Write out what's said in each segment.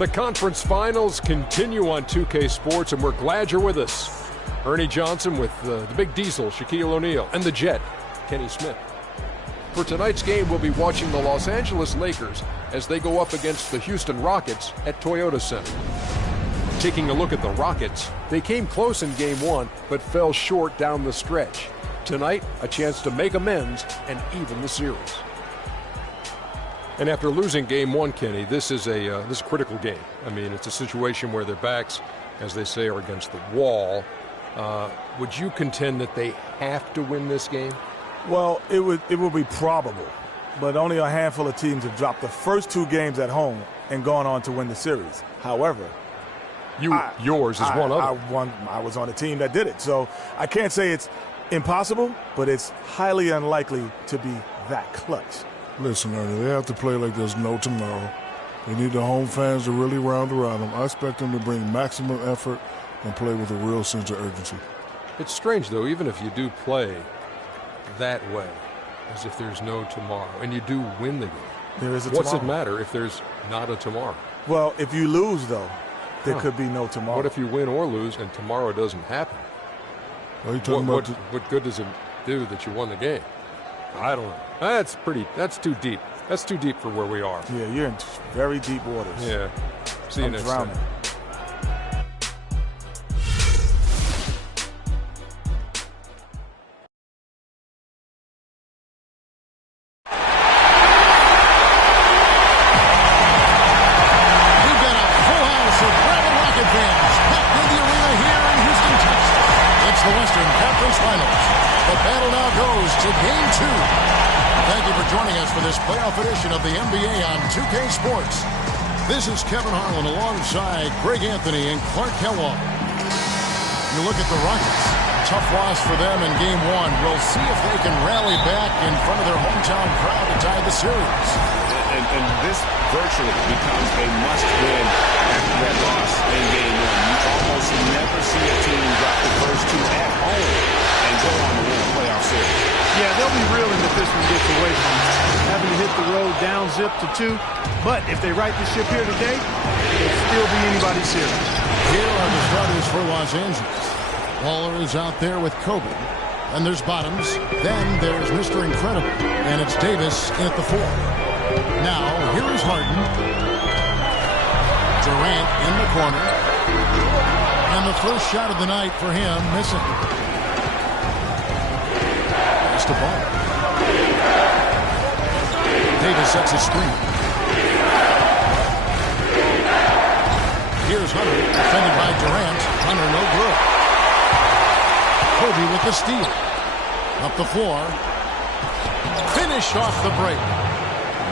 The conference finals continue on 2K Sports, and we're glad you're with us. Ernie Johnson with the Big Diesel, Shaquille O'Neal, and the Jet, Kenny Smith. For tonight's game, we'll be watching the Los Angeles Lakers as they go up against the Houston Rockets at Toyota Center. Taking a look at the Rockets, they came close in Game 1, but fell short down the stretch. Tonight, a chance to make amends and even the series. And after losing Game 1, Kenny, this is a critical game. I mean, it's a situation where their backs, as they say, are against the wall. Would you contend that they have to win this game? Well, it would be probable, but only a handful of teams have dropped the first 2 games at home and gone on to win the series. However, yours is one of them. I was on a team that did it, so I can't say it's impossible, but it's highly unlikely to be that clutch. Listen, Ernie, they have to play like there's no tomorrow. They need the home fans to really round around them. I expect them to bring maximum effort and play with a real sense of urgency. It's strange, though, even if you do play that way, as if there's no tomorrow, and you do win the game. There is a What's tomorrow. it matter if there's not a tomorrow? Well, if you lose, though, there could be no tomorrow. What if you win or lose and tomorrow doesn't happen? What good does it do that you won the game? I don't know. That's too deep. That's too deep for where we are. Yeah, you're in very deep waters. Yeah. See you next time. We've got a full house of Rebel Rocket fans packed in the arena here in Houston, Texas. It's the Western Conference Finals. The battle now goes to Game 2. Thank you for joining us for this playoff edition of the NBA on 2K Sports. This is Kevin Harlan alongside Greg Anthony and Clark Kellogg. You look at the Rockets. Tough loss for them in Game 1. We'll see if they can rally back in front of their hometown crowd to tie the series. And this virtually becomes a must-win after that loss in Game 1. You almost never see a team drop the first 2 at home and go on to win a playoff series. Yeah, they'll be reeling if this one gets away from them. Having to hit the road down zip to 2. But if they right the ship here today, it'll still be anybody's series. Here are the starters for Los Angeles. Waller is out there with Kobe. And there's Bottoms. Then there's Mr. Incredible. And it's Davis in at the 4. Now, here is Harden. Durant in the corner. And the first shot of the night for him missing. Pass to Ball. Davis sets a screen. Here's Hunter, defended by Durant. Hunter no good. Kobe with the steal. Up the floor. Finished off the break.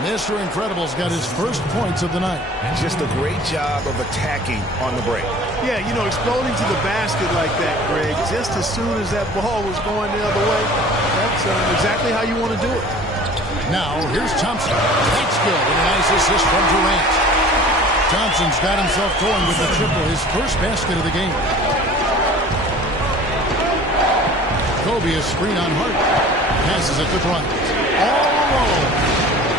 Mr. Incredible's got his first points of the night. Just a great job of attacking on the break. Yeah, you know, exploding to the basket like that, Greg, just as soon as that ball was going the other way, that's exactly how you want to do it. Now, here's Thompson. That's good. And a nice assist from Durant. Thompson's got himself going with the triple, his first basket of the game. Kobe is screen on Harden. Passes it to Bryant. All alone.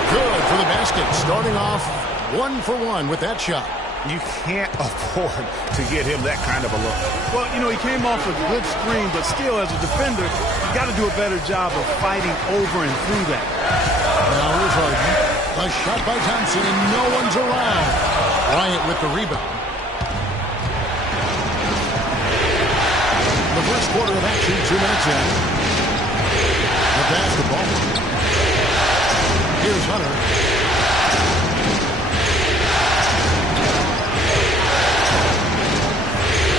Good for the basket. Starting off 1 for 1 with that shot. You can't afford to get him that kind of a look. Well, you know, he came off a good screen, but still, as a defender, you got to do a better job of fighting over and through that. Now here's Harden. A shot by Thompson, and no one's around. Bryant with the rebound. The first quarter of action, 2 minutes in. The basketball. Here's Hunter.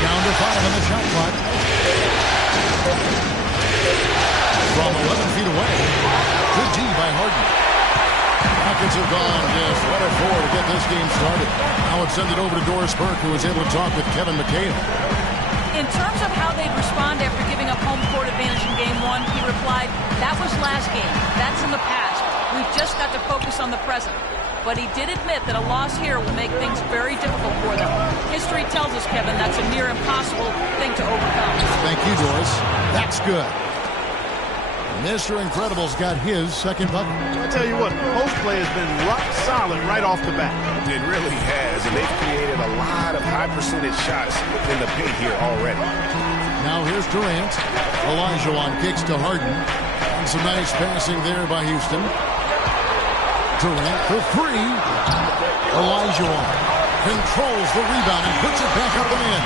Down to 5 on the shot clock. From 11 feet away. Good D by Harden. Rockets have gone just 1 of 4 to get this game started. Now let's send it over to Doris Burke, who was able to talk with Kevin McHale. In terms of how they'd respond after giving up home court advantage in Game 1, he replied, "That was last game. That's in the past. We've just got to focus on the present." But he did admit that a loss here will make things very difficult for them. History tells us, Kevin, that's a near impossible thing to overcome. Thank you, Doris. That's good. Mr. Incredible's got his second bucket. I tell you what, post play has been rock solid right off the bat. It really has. has, and they've created a lot of high-percentage shots in the paint here already. Now here's Durant. Olajuwon kicks to Harden. And some nice passing there by Houston. Durant for three. Olajuwon controls the rebound and puts it back up and in.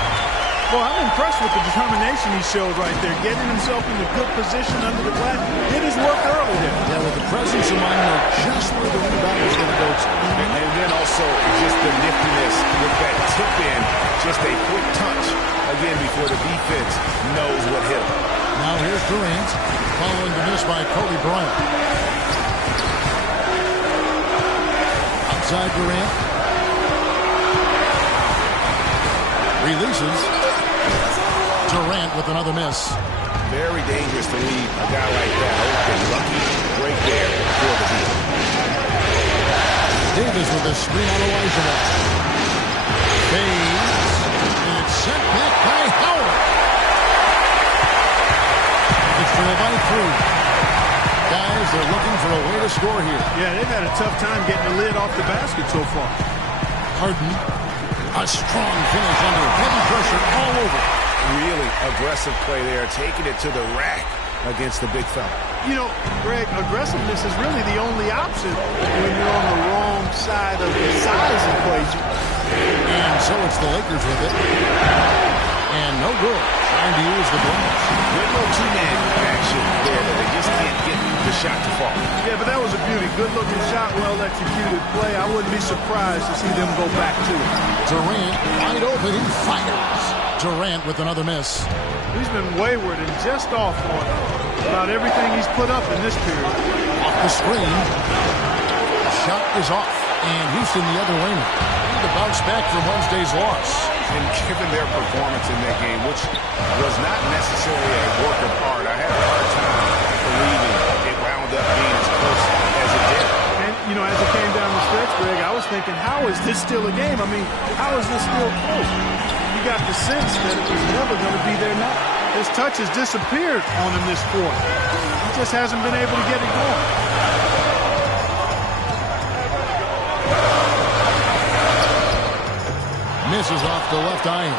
Well, I'm impressed with the determination he showed right there, getting himself in a good position under the glass. Did his work early there. Yeah, with the presence of mind, know just where the rebound is going to go to. And then also just the niftiness with that tip in, just a quick touch, again, before the defense knows what hit him. Now here's Durant, following the miss by Kobe Bryant. Outside Durant. Releases. Durant with another miss. Very dangerous to leave a guy like that open. Lucky right there for the deal. Davis with a screen on Olajuwon. Fades. And it's sent back by Howard. It's trailed by three. Guys, they're looking for a way to score here. Yeah, they've had a tough time getting the lid off the basket so far. Harden. A strong finish under heavy pressure all over. Really aggressive play there, taking it to the rack against the big fella. You know, Greg, aggressiveness is really the only option when you're on the wrong side of the size equation. And so it's the Lakers with it. And no good. Trying to use the blocks. Good little two-man action there, but they just can't get the shot to fall. Yeah, but that was a beauty. Good-looking shot, well-executed play. I wouldn't be surprised to see them go back to it. Durant wide open. He fires. Durant with another miss. He's been wayward and just off on about everything he's put up in this period. Off the screen. The shot is off. And Houston the other way. Need to bounce back from Wednesday's loss. And given their performance in that game, which was not necessarily a work of art, I had a hard time believing it wound up being as close as it did. And, you know, as it came down the stretch, Greg, I was thinking, how is this still a game? I mean, how is this still close? You got the sense that it was never going to be there now. His touch has disappeared on him this quarter. He just hasn't been able to get it going. Misses off the left iron.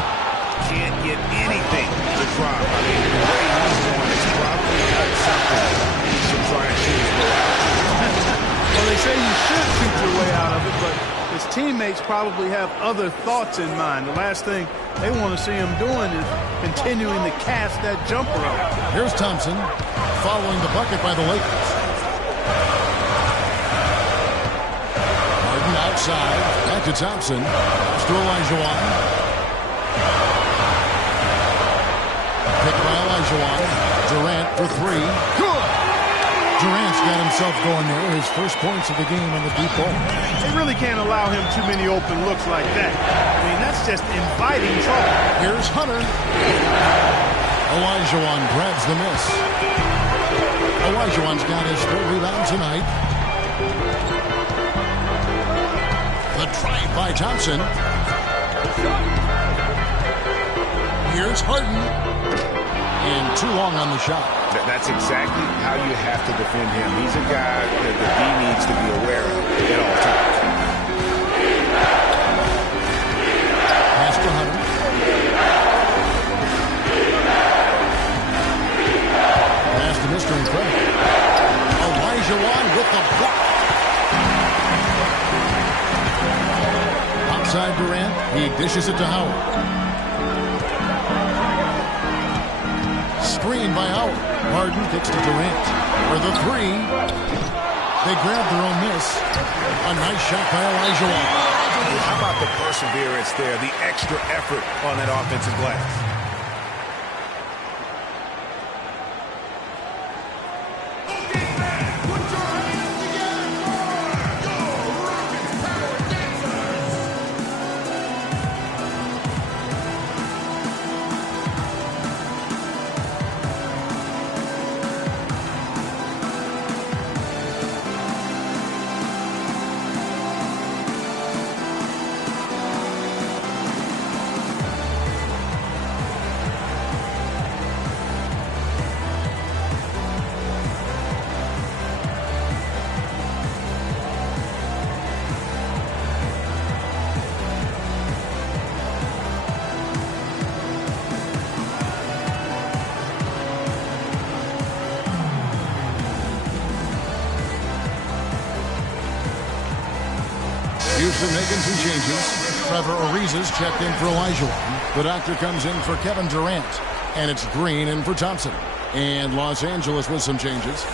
Can't get anything to drop. I mean, the way he's going, it's probably not something he should try and shoot his way out. Well, they say you should shoot your way out of it, but his teammates probably have other thoughts in mind. The last thing they want to see him doing is continuing to cast that jumper up. Here's Thompson following the bucket by the Lakers. Harden outside. Back to Thompson. To Olajuwon. Picked by Olajuwon. Durant for three. Good! Durant's got himself going there. His first points of the game on the deep ball. They really can't allow him too many open looks like that. I mean, that's just inviting trouble. Here's Hunter. Olajuwon grabs the miss. Olajuwon's got his third rebound tonight. The drive by Thompson. Here's Harden. And too long on the shot. That's exactly how you have to defend him. He's a guy that the D needs to be aware of at all times. Pass to Hunter. Pass to Mr. Incredible. Olajuwon with the block. Outside Durant. He dishes it to Howard. Screen by Howard. Harden kicks to Durant. For the three. They grab their own miss. A nice shot by Olajuwon. How about the perseverance there, the extra effort on that offensive glass? Houston making some changes. Trevor Ariza's checked in for Elijah. The doctor comes in for Kevin Durant. And it's Green in for Thompson. And Los Angeles with some changes.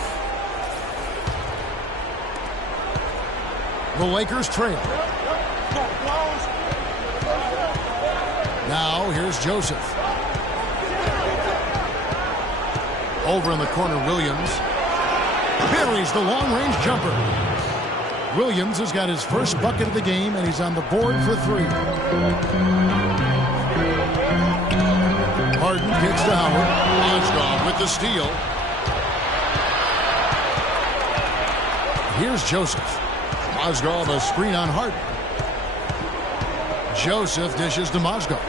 The Lakers trail. Now here's Joseph. Over in the corner, Williams. Buries the long-range jumper. Williams has got his first bucket of the game, and he's on the board for 3. Harden kicks to Howard. Mozgov with the steal. Here's Joseph. Mozgov a screen on Harden. Joseph dishes to Mozgov.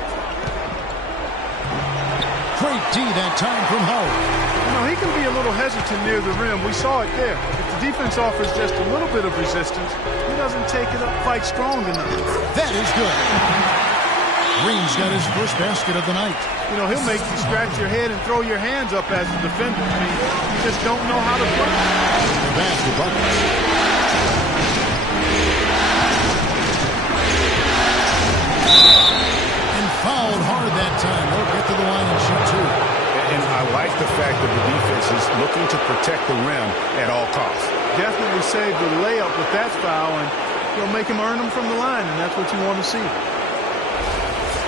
Great D that time from Howard. You know, he can be a little hesitant near the rim. We saw it there. If the defense offers just a little bit of resistance, he doesn't take it up quite strong enough. That is good. Green's got his first basket of the night. You know, he'll make you scratch your head and throw your hands up as a defender. I mean, you just don't know how to play. The basket buckets. And fouled hard that time. They'll get to the line and shoot 2. And I like the fact that the defense is looking to protect the rim at all costs. Definitely save the layup with that foul, and you'll make him earn them from the line, and that's what you want to see.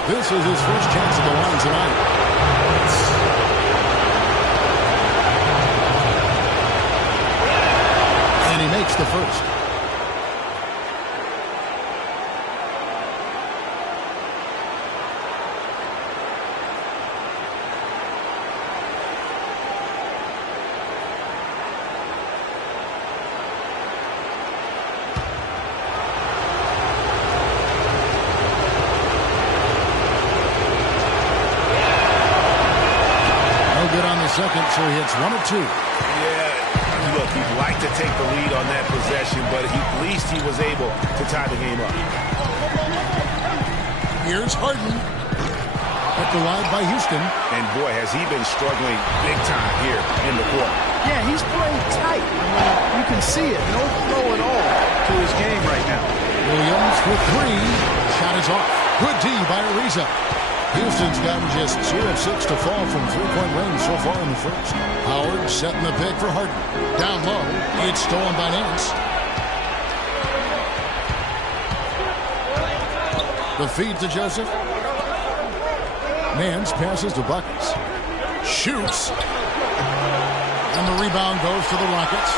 This is his first chance at the line tonight. And he makes the first. Second, so he hits 1 of 2. Yeah, look, he'd like to take the lead on that possession, but at least he was able to tie the game up. Here's Harden. Kept alive by Houston. And boy, has he been struggling big time here in the quarter. Yeah, he's playing tight. I mean, you can see it. No flow at all to his game right now. Williams for 3. Shot is off. Good D by Ariza. Houston's gotten just 2 of 6 to fall from three-point range so far in the first. Howard setting the pick for Harden. Down low. It's stolen by Nance. The feed to Joseph. Nance passes to Buckets. Shoots. And the rebound goes to the Rockets.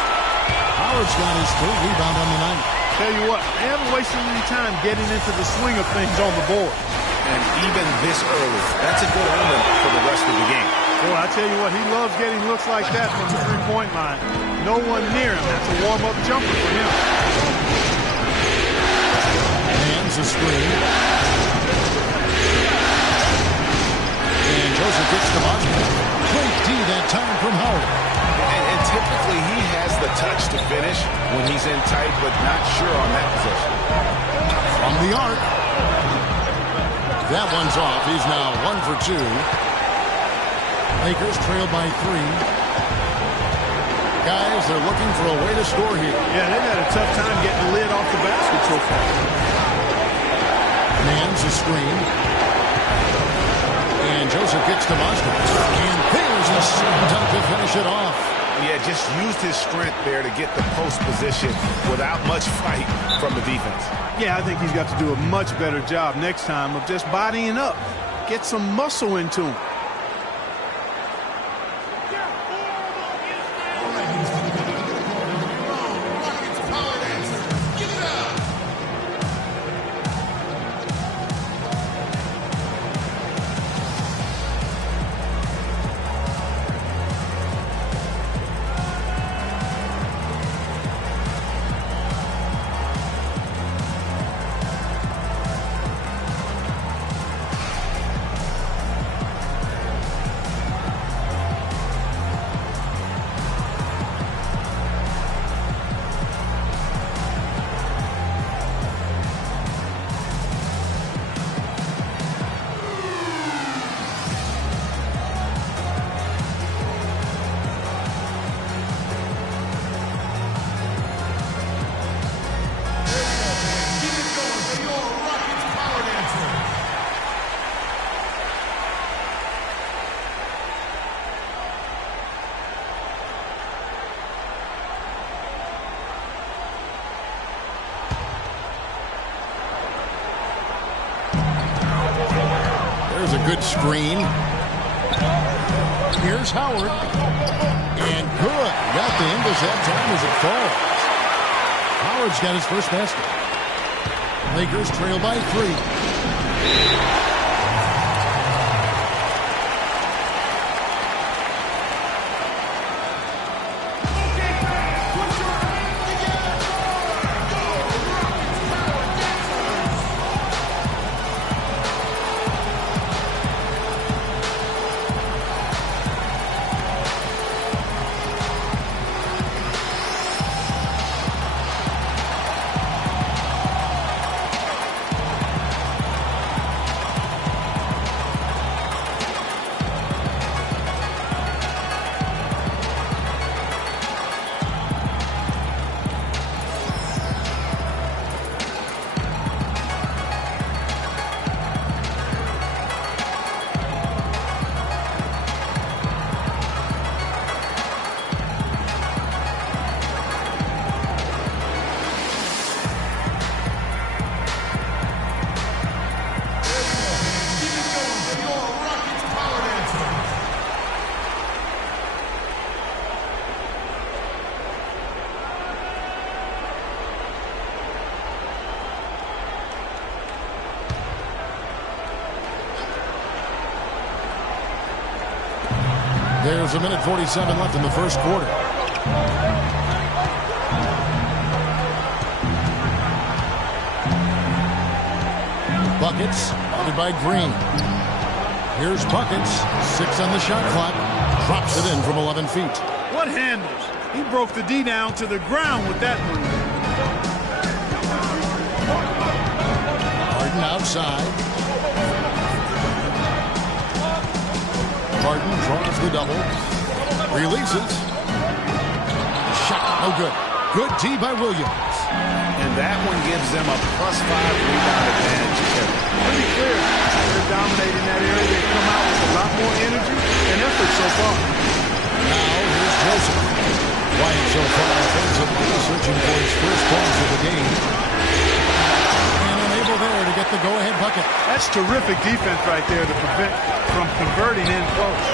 Howard's got his 3rd rebound on the night. Tell you what, they haven't wasted any time getting into the swing of things on the board. And even this early, that's a good omen for the rest of the game. Boy, I tell you what, he loves getting looks like that from the three-point line. No one near him. That's a warm-up jumper for him. Hands a screen. And Joseph gets the Mozgov. Great D that time from Howard. And typically he has the touch to finish when he's in tight, but not sure on that possession. From the arc. That one's off. He's now 1 for 2. Lakers trail by 3. Guys, they're looking for a way to score here. Yeah, they've had a tough time getting the lid off the basket so far. Man's a screen. And Joseph gets to Mozgov. And there's a slam dunk to finish it off. Yeah, just used his strength there to get the post position without much fight from the defense. Yeah, I think he's got to do a much better job next time of just bodying up. Get some muscle into him. There's a good screen. Here's Howard. And good. Got the Ingles that time as it falls. Howard's got his first basket. Lakers trail by 3. There's a minute 47 left in the first quarter. Buckets, guarded by Green. Here's Buckets, 6 on the shot clock. Drops it in from 11 feet. What handles? He broke the D down to the ground with that move. Harden outside. Harden draws the double. Releases. Shot, no good. Good D by Williams. And that one gives them a +5 rebound advantage. Pretty clear. They're dominating that area. They come out with a lot more energy and effort so far. Now here's Joseph. Wyatt so far offensively, searching for his first points of the game. And unable there to get the go-ahead bucket. That's terrific defense right there to prevent from converting in close.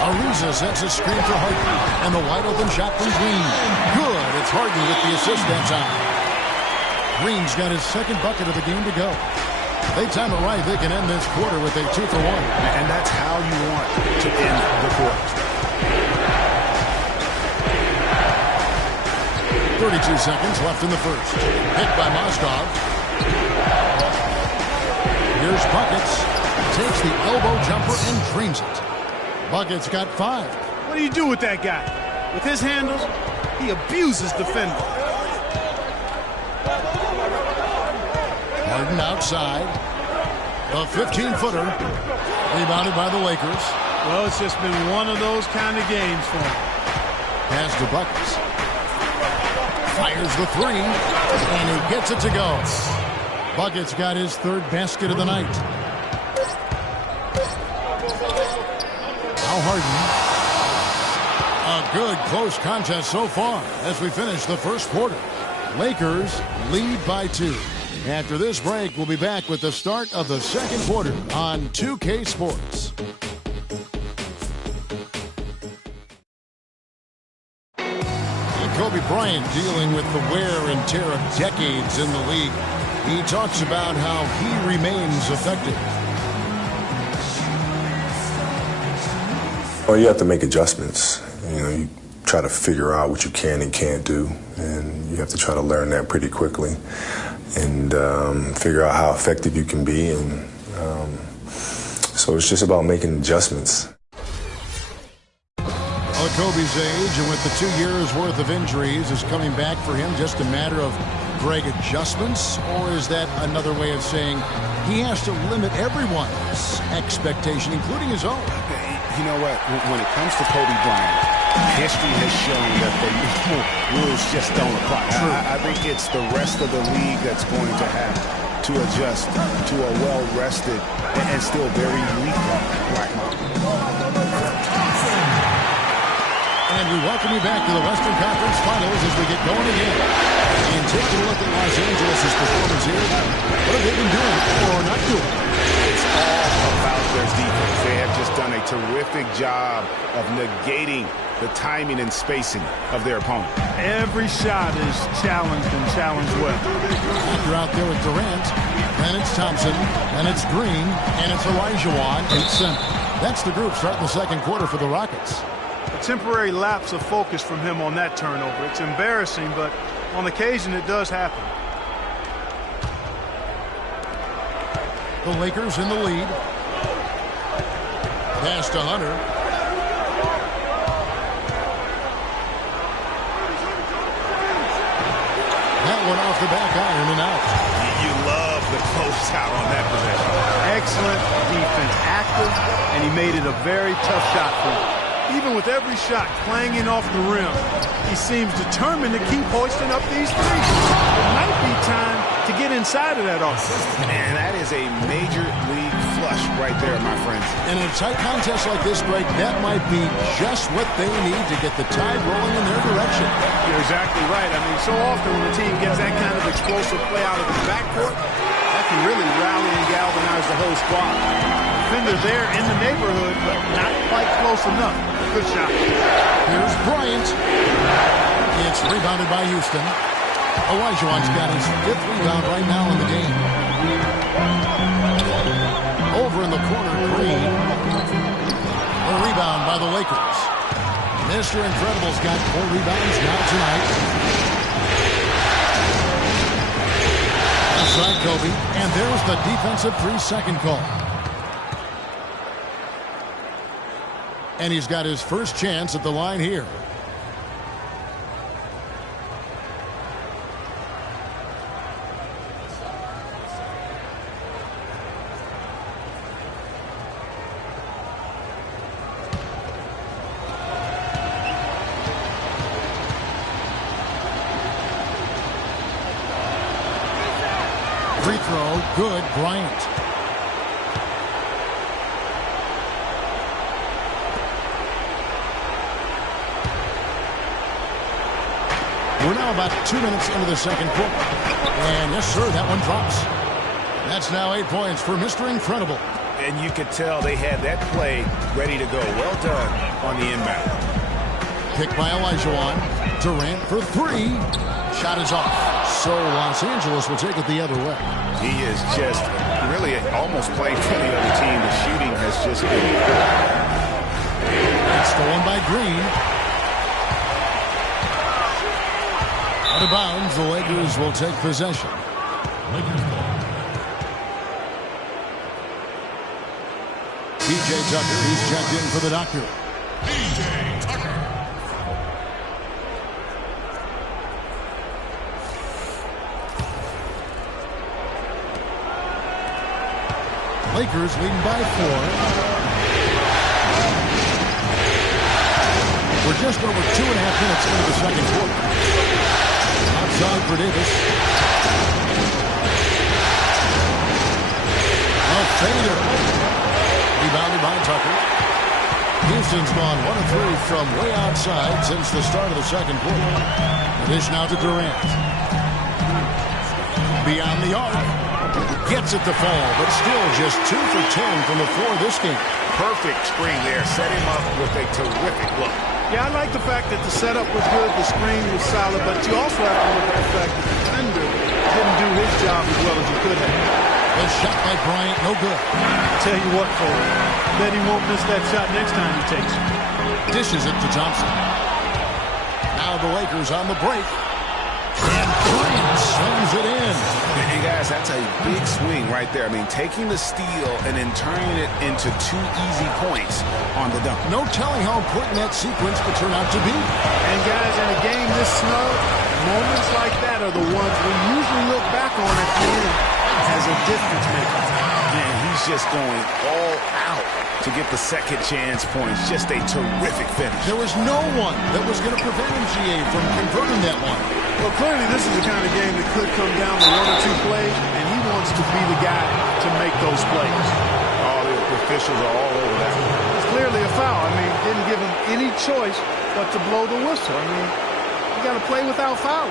Ariza sets a screen for Harden. And the wide-open shot from Green. Good. It's Harden with the assist that time. Green's got his second bucket of the game to go. They time it right. They can end this quarter with a 2-for-1. And that's how you want to end the quarter. 32 seconds left in the first. Hit by Moskov. Here's Buckets. Takes the elbow jumper and drains it. Buckets got 5. What do you do with that guy? With his handles, he abuses defenders. Harden outside. A 15-footer. Rebounded by the Lakers. Well, it's just been one of those kind of games for him. Pass to Buckets. Fires the 3. And he gets it to go. Buckets got his third basket of the night. Now Harden. A good close contest so far as we finish the first quarter. Lakers lead by 2. After this break, we'll be back with the start of the second quarter on 2K Sports. Kobe Bryant dealing with the wear and tear of decades in the league. He talks about how he remains effective. Well, you have to make adjustments. You try to figure out what you can and can't do, and you have to try to learn that pretty quickly and figure out how effective you can be. And so it's just about making adjustments. Well, at Kobe's age and with the 2 years worth of injuries, is coming back for him just a matter of Greg adjustments, or is that another way of saying he has to limit everyone's expectation, including his own? You know what? When it comes to Kobe Bryant, history has shown that the rules just don't apply. I think it's the rest of the league that's going to have to adjust to a well-rested and still very weak Black Mamba. And we welcome you back to the Western Conference Finals as we get going again. And taking a look at Los Angeles' performance here. What have they been doing or not doing? It's all terrific job of negating the timing and spacing of their opponent. Every shot is challenged and challenged well. After out there with Durant, and it's Thompson, and it's Green, and it's Olajuwon in center. That's the group starting the second quarter for the Rockets. A temporary lapse of focus from him on that turnover. It's embarrassing, but on occasion it does happen. The Lakers in the lead. Pass to Hunter. That one off the back iron and out. You love the closeout on that possession. Excellent defense, active, and he made it a very tough shot for him. Even with every shot clanging off the rim, he seems determined to keep hoisting up these threes. It might be time to get inside of that offense. Man, that is a major league flush right there, my friends. And in a tight contest like this, Greg, that might be just what they need to get the tide rolling in their direction. You're exactly right. I mean, so often when the team gets that kind of explosive play out of the backcourt, that can really rally and galvanize the whole squad. Defender there in the neighborhood, but not quite close enough. Good shot. Here's Bryant. It's rebounded by Houston. Olajuwon's got his 5th rebound right now in the game. Over in the corner, Green. A rebound by the Lakers. Mr. Incredible's got 4 rebounds now tonight. Outside Kobe, and there's the defensive 3-second call. And he's got his first chance at the line here. Free throw, good, Bryant. We're now about 2 minutes into the second quarter. And yes, sir, that one drops. That's now 8 points for Mr. Incredible. And you could tell they had that play ready to go. Well done on the inbound. Picked by Olajuwon. Durant for 3. Shot is off. So Los Angeles will take it the other way. He is just really almost playing for the other team. The shooting has just been It's stolen by Green. Out of bounds, the Lakers will take possession. P.J. Tucker, he's checked in for the doctor. P.J. Tucker. Lakers leading by 4. We're just over 2.5 minutes into the second quarter. Outside for Davis. A fader. Rebounded by Tucker. Houston's gone 1 of 3 from way outside since the start of the second quarter. Dish now to Durant. Beyond the arc. Gets it to fall, but still just 2 for 10 from the floor this game. perfect screen there. Set him up with a terrific look. Yeah, I like the fact that the setup was good, the screen was solid, but you also have to look at the fact that the defender didn't do his job as well as he could have. A shot by Bryant, no good. Tell you what, Cole, bet he won't miss that shot next time he takes it. Dishes it to Thompson. Now the Lakers on the break. And Bryant sends it in. Hey, guys, that's a big swing right there. I mean, taking the steal and then turning it into 2 easy points on the dunk. No telling how important that sequence could turn out to be. And, guys, in a game this snug, moments like that are the ones we usually look back on at the end as a difference maker. Man, he's just going all out to get the second chance points. Just a terrific finish. There was no one that was going to prevent MGA from converting that one. Well, clearly this is the kind of game that could come down to 1 or 2 plays, and he wants to be the guy to make those plays. All the officials are all over that. It's clearly a foul. I mean, didn't give him any choice but to blow the whistle. I mean, you got to play without fouling.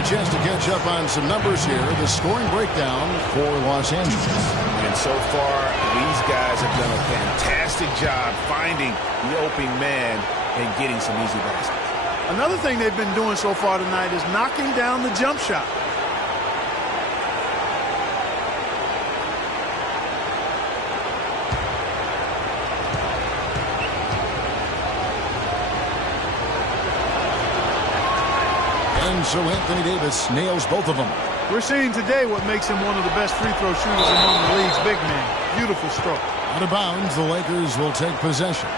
A chance to catch up on some numbers here. The scoring breakdown for Los Angeles. And so far, these guys have done a fantastic job finding the opening man and getting some easy baskets. Another thing they've been doing so far tonight is knocking down the jump shot. And so Anthony Davis nails both of them. We're seeing today what makes him one of the best free throw shooters among the league's big men. Beautiful stroke. Out of bounds, the Lakers will take possession.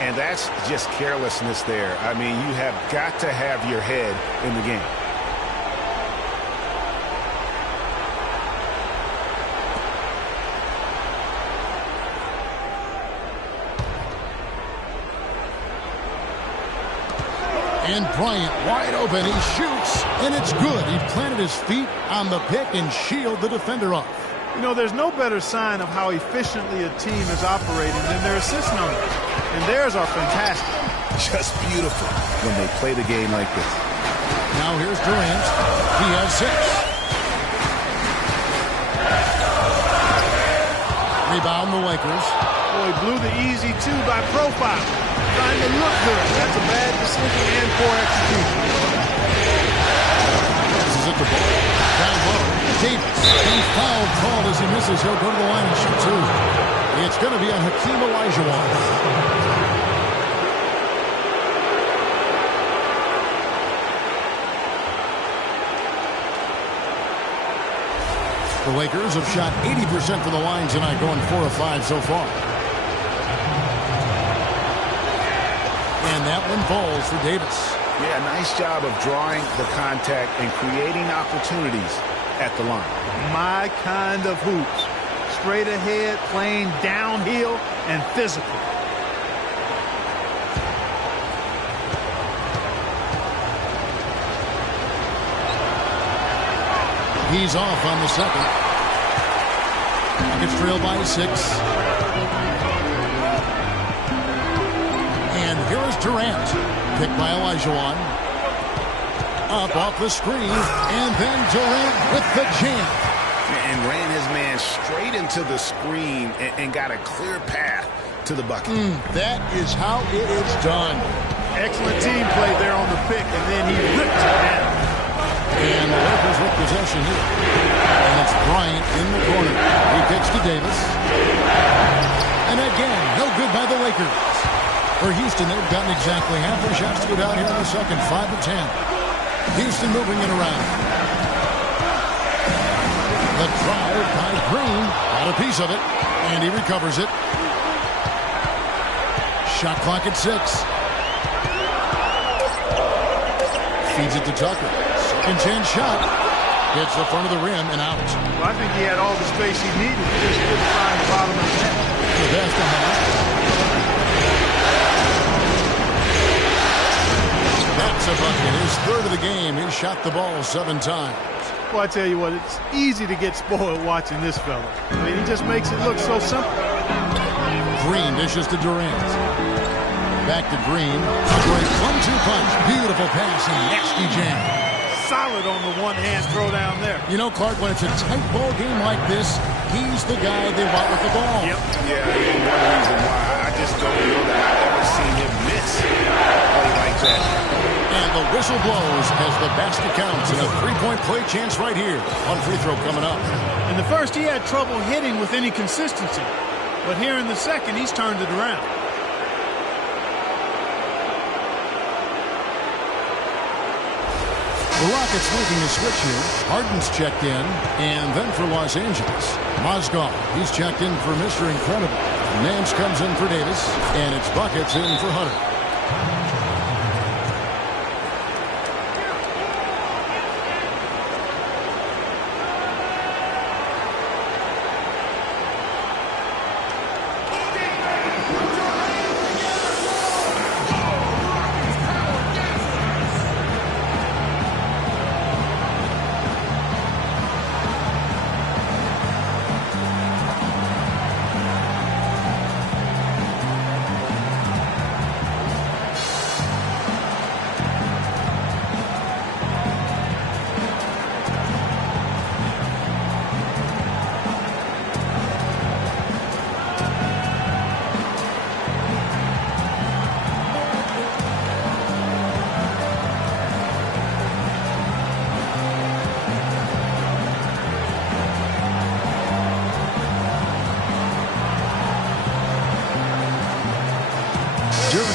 And that's just carelessness there. I mean, you have got to have your head in the game. And Bryant wide open. He shoots, and it's good. He planted his feet on the pick and shielded the defender off. You know, there's no better sign of how efficiently a team is operating than their assist numbers. And theirs are fantastic. Just beautiful when they play the game like this. Now here's Durant. He has 6. Rebound the Lakers. Boy, blew the easy 2 by profile. Trying to look good. That's a bad decision and poor execution. This is at the ball. Down low. Davis. He's fouled called as he misses. He'll go to the line and shoot 2. It's going to be on Hakeem Olajuwon. The Lakers have shot 80% from the line tonight, going 4 of 5 so far. And that one falls for Davis. Yeah, nice job of drawing the contact and creating opportunities at the line. My kind of hoops. Straight ahead, playing downhill, and physical. He's off on the second. Nuggets trail by 6. And here is Durant. Picked by Olajuwon. Up off the screen. And then Durant with the jam. And ran his man straight into the screen and got a clear path to the bucket. That is how it is done. Excellent team play there on the pick, and then he ripped it down. And the Lakers with possession here. And it's Bryant in the corner. He kicks to Davis. And again, no good by the Lakers. For Houston, they've gotten exactly half their shots to go down here in the second, 5 of 10. Houston moving it around. The drive by Green. Got a piece of it. And he recovers it. Shot clock at 6. Feeds it to Tucker. Second chance shot. Hits the front of the rim and out. Well, I think he had all the space he needed. He just couldn't find the bottom of the net. The best of them. That's a bucket. His third of the game. He shot the ball 7 times. Well, I tell you what, it's easy to get spoiled watching this fella. I mean, he just makes it look so simple. Green dishes to Durant. Back to Green. A great 1-2 punch. Beautiful pass and nasty jam. Solid on the one-hand throw down there. You know, Clark, when it's a tight ball game like this, he's the guy they want with the ball. Yep. Yeah, and one reason why I just don't know that I've ever seen him miss a play like that. And the whistle blows as the basket counts, and a 3-point play chance right here. One free throw coming up. In the first, he had trouble hitting with any consistency. But here in the second, he's turned it around. The Rockets making a switch here. Harden's checked in, and then for Los Angeles, Mozgov, he's checked in for Mr. Incredible. Nance comes in for Davis, and it's buckets in for Hunter.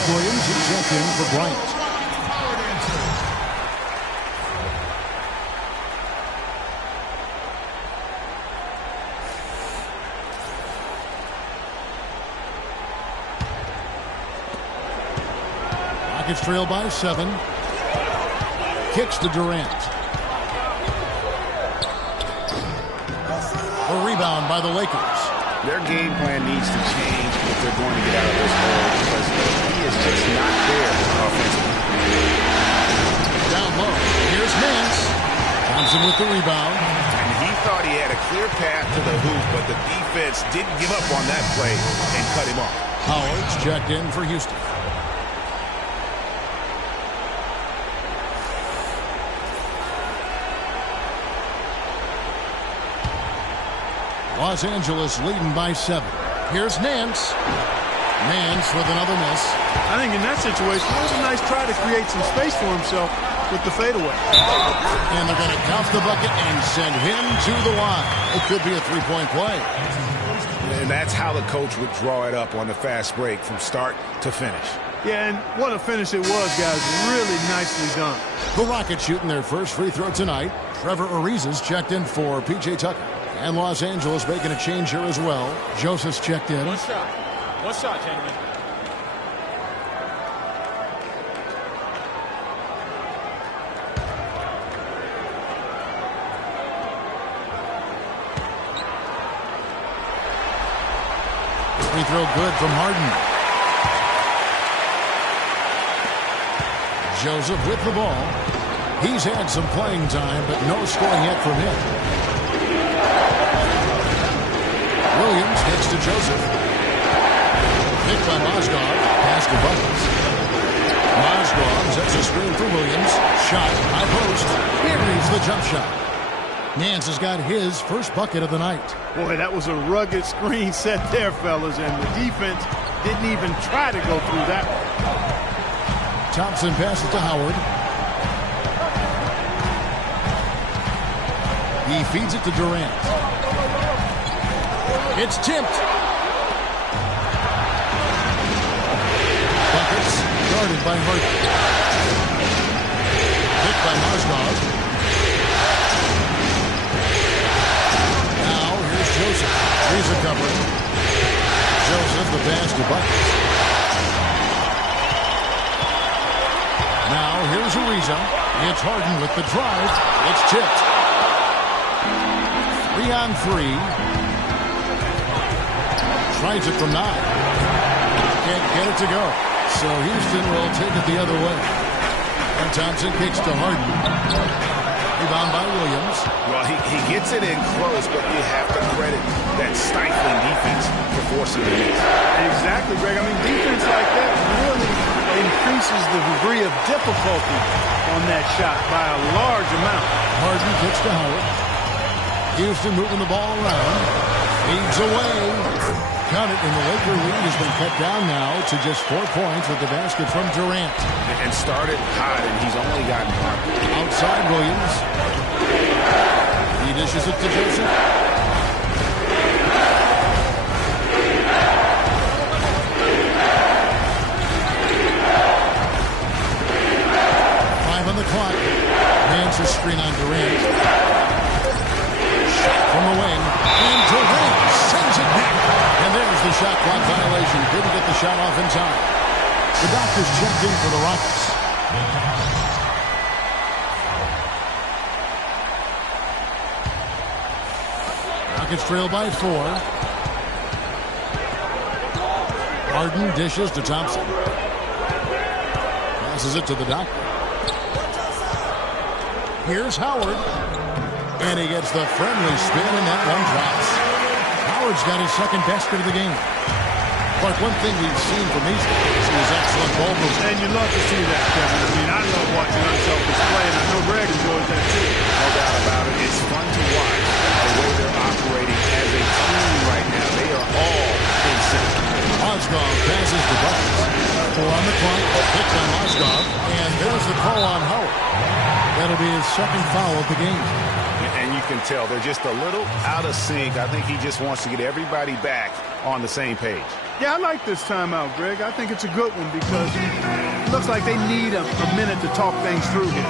Williams is checked in for Bryant. Rockets trail by 7. Kicks to Durant. The rebound by the Lakers. Their game plan needs to change if they're going to get out of this hole because he is just not there offensively. Down low. Here's Nance. Thompson with the rebound. And he thought he had a clear path to the hoop, but the defense didn't give up on that play and cut him off. Howard's checked in for Houston. Los Angeles leading by 7. Here's Nance. Nance with another miss. I think in that situation, it was a nice try to create some space for himself with the fadeaway. And they're going to count the bucket and send him to the line. It could be a three-point play. And that's how the coach would draw it up on the fast break from start to finish. Yeah, and what a finish it was, guys. Really nicely done. The Rockets shooting their first free throw tonight. Trevor Ariza's checked in for P.J. Tucker. And Los Angeles making a change here as well. Joseph's checked in. One shot. One shot, gentlemen. Free throw good from Harden. Joseph with the ball. He's had some playing time, but no scoring yet from him. Williams gets to Joseph. Picked by Mozgov. Pass to Buckets. Mozgov sets a screen for Williams. Shot. High post. Here's the jump shot. Nance has got his first bucket of the night. Boy, that was a rugged screen set there, fellas, and the defense didn't even try to go through that one. Thompson passes to Howard. He feeds it to Durant. It's tipped. Buckets guarded by Harden. Picked by Mozgov. Now here's Joseph. He's a cover. Joseph the pass to Buckets. Now here's Ariza. It's Harden with the drive. It's tipped. 3-on-3. Tries it from 9. Can't get it to go. So Houston will take it the other way. And Thompson kicks to Harden. Rebound by Williams. Well, he gets it in close, but you have to credit that stifling defense for forcing the miss. Exactly, Greg. I mean, defense like that really increases the degree of difficulty on that shot by a large amount. Harden kicks to Howard. Houston moving the ball around. Leads away. Count it, and the Laker lead has been cut down now to just 4 points with the basket from Durant. And started hot, and he's only gotten hot. Outside Williams. He dishes it to Joseph. Five on the clock. Nance a screen on Durant. Shot from the wing. And Durant sends it back. And there's the shot clock violation. Didn't get the shot off in time. The doctors checked in for the Rockets. Rockets trail by 4. Harden dishes to Thompson. Passes it to the doctor. Here's Howard. And he gets the friendly spin, and that one drops. Howard's got his second basket of the game. But one thing we've seen from these guys is excellent ball movement. And you love to see that, Kevin. I mean, I love watching unselfish play, and I know Greg enjoys that too. No doubt about it. It's fun to watch the way they're operating as a team right now. They are all in sync. Mozgov passes the Buckets. 4 on the clock. Picked by Mozgov. And there's the call on Howard. That'll be his second foul of the game. And you can tell they're just a little out of sync. I think he just wants to get everybody back on the same page. Yeah, I like this timeout, Greg. I think it's a good one because it looks like they need a minute to talk things through here.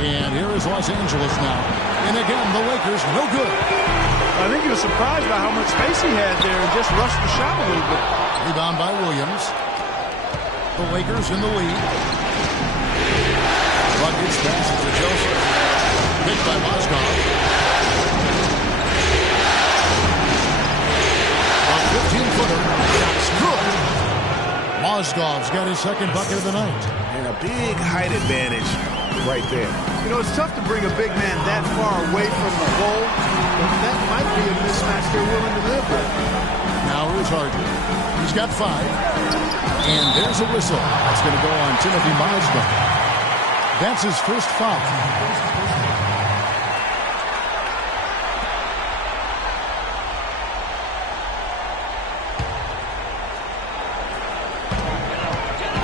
And here is Los Angeles now. And again, the Lakers, no good. I think he was surprised by how much space he had there and just rushed the shot a little bit. Rebound by Williams. The Lakers in the lead. Buckets passes to Joseph. Picked by Mozgov. A 15-footer. Shot's good. Mozgov's got his second bucket of the night. And a big height advantage right there. You know, it's tough to bring a big man that far away from the hole, but that might be a mismatch they're willing to live with. Now here's Harden. He's got 5. And there's a whistle. That's going to go on Timothy Mozgov. That's his first foul.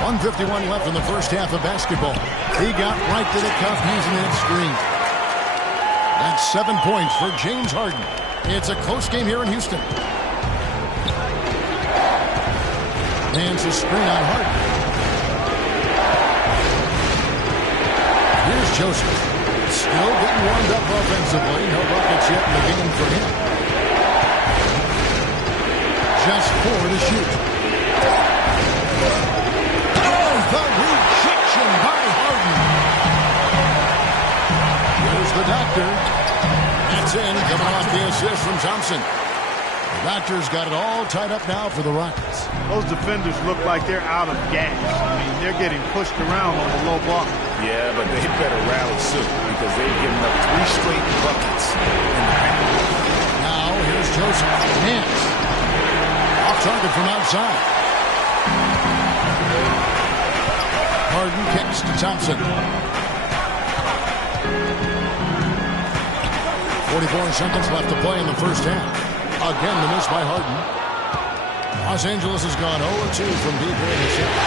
.151 left in the first half of basketball. He got right to the cuff using that screen. That's 7 points for James Harden. It's a close game here in Houston. And it's a screen on Harden. Here's Joseph. Still getting warmed up offensively. No buckets yet in the game for him. Just 4 to shoot. The rejection by Harden. Here's the doctor. That's in, coming off the assist from Thompson. The doctor's got it all tied up now for the Rockets. Those defenders look like they're out of gas. I mean, they're getting pushed around on the low block. Yeah, but they better rally soon because they've given up 3 straight buckets in the half. Now, here's Joseph. Nance. Off target from outside. Harden kicks to Thompson. 44 seconds left to play in the first half. Again, the miss by Harden. Los Angeles has gone 0-2 from deep here in the second.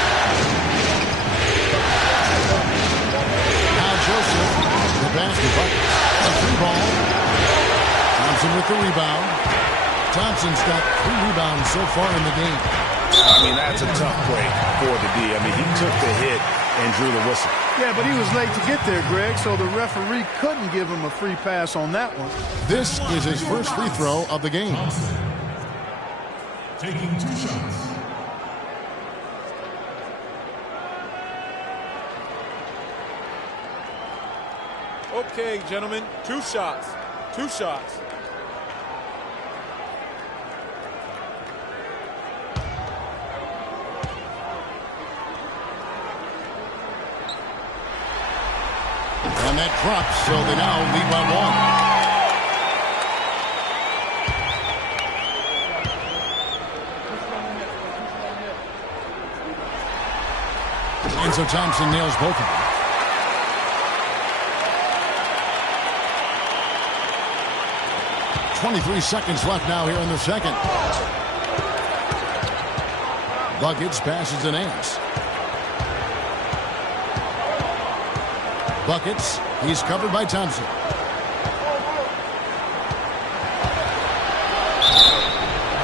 Now Joseph, the basket bucket. A 3-ball. Thompson with the rebound. Thompson's got 3 rebounds so far in the game. I mean, that's a tough play for the D. I mean, he took the hit and drew the whistle. Yeah, but he was late to get there, Greg, so the referee couldn't give him a free pass on that one. This is his first free throw of the game. Taking 2 shots. Okay, gentlemen, 2 shots. 2 shots. And that drops, so they now lead by 1. And so Thompson nails both of them. .23 seconds left now here in the second. Buckets passes to Nance. Buckets. He's covered by Thompson.